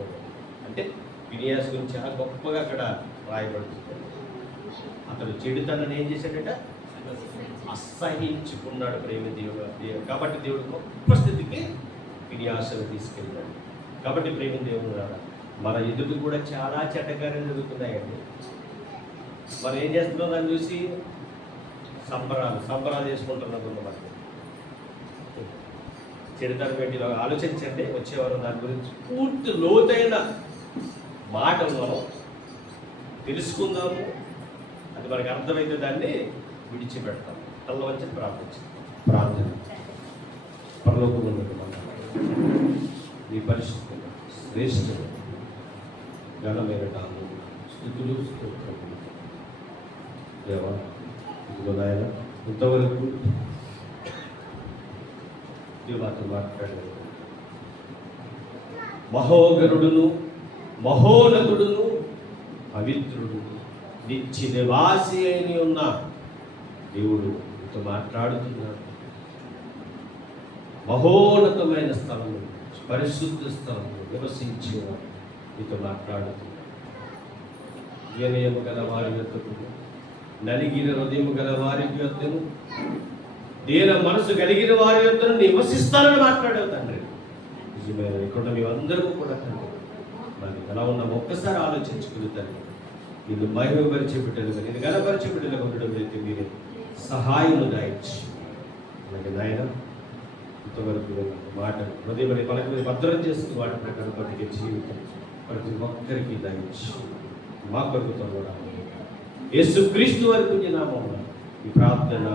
అంటే వినియాస్ గురించి చాలా గొప్పగా అక్కడ రాయబడుతుంది. అతడు చెడుతనని ఏం చేశాడట? అసహించుకున్నాడు. ప్రేమ దేవుడు కాబట్టి దేవుడు గొప్ప స్థితికి వినియాసను తీసుకెళ్ళాడు. కాబట్టి ప్రేమ దేవుడు రాడా, మన ఎదుటి కూడా చాలా చెడ్డకార్యాలు జరుగుతున్నాయండి. మనం ఏం చేస్తున్నాం? దాన్ని చూసి సంబరాలు చేసుకుంటున్నాం. కొంతమంది చెడుతనం ఏంటి ఆలోచించండి. వచ్చేవారు దాని గురించి పూర్తి లోతైన మాటలు మనం తెలుసుకుందాము. అది మనకు అర్థమైతే దాన్ని విడిచిపెడతాం. తల్ల వచ్చి ప్రార్థన. పరలోకమున్న నీ పరిశుద్ధ శ్రేష్ఠుడు ఘనమైన నామము, స్తుతులు స్తోత్రములు. దేవా, ఇదిగో నాయన, ఇంతవరకు దేవాతో మాట్లాడలేదు. మహోగరుడును, మహోన్నతుడును, పవిత్రుడు, నిత్య నివాసి అని ఉన్న దేవుడు నీతో మాట్లాడుతున్నాడు. మహోన్నతమైన స్థలము, పరిశుద్ధ స్థలము నివసించి నీతో మాట్లాడుతున్నాడు. వినయము గల వారి యొద్దకు, నలిగిన హృదయము గల వారి యొద్దను, దీన మనసు కలిగిన వారి యొద్దను నివసిస్తానని మాట్లాడావు తండ్రి. నిజమైన ఇక్కడ మేమందరూ కూడా తండ్రి మరి ఎలా ఉన్నాము ఒక్కసారి ఆలోచించుకుని తండ్రి. నిన్ను మహిమపరిచే బిడ్డలుగా, నేను గణపరిచే బిడ్డలుగా ఉండడం అయితే మీరే సహాయము దాయించి అలాగే నాయన ఇంతవరకు మాటలు హృదయం పలకని భద్రం చేసుకుని వాటి ప్రకారం బతికే జీవితం ప్రతి ఒక్కరికి దాయించి మా కొరకు కూడా యేసుక్రీస్తు వరకు నామమున ఈ ప్రార్థన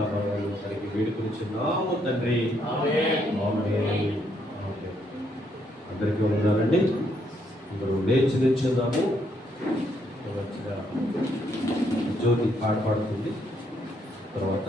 తనకి వేడుకొనిచున్నాము తండ్రి. ఆమేన్. అందరికీ ఉన్నారండి. అందరూ లేచి నిల్చుందాము. జ్యోతి పాడుతుంది. తర్వాత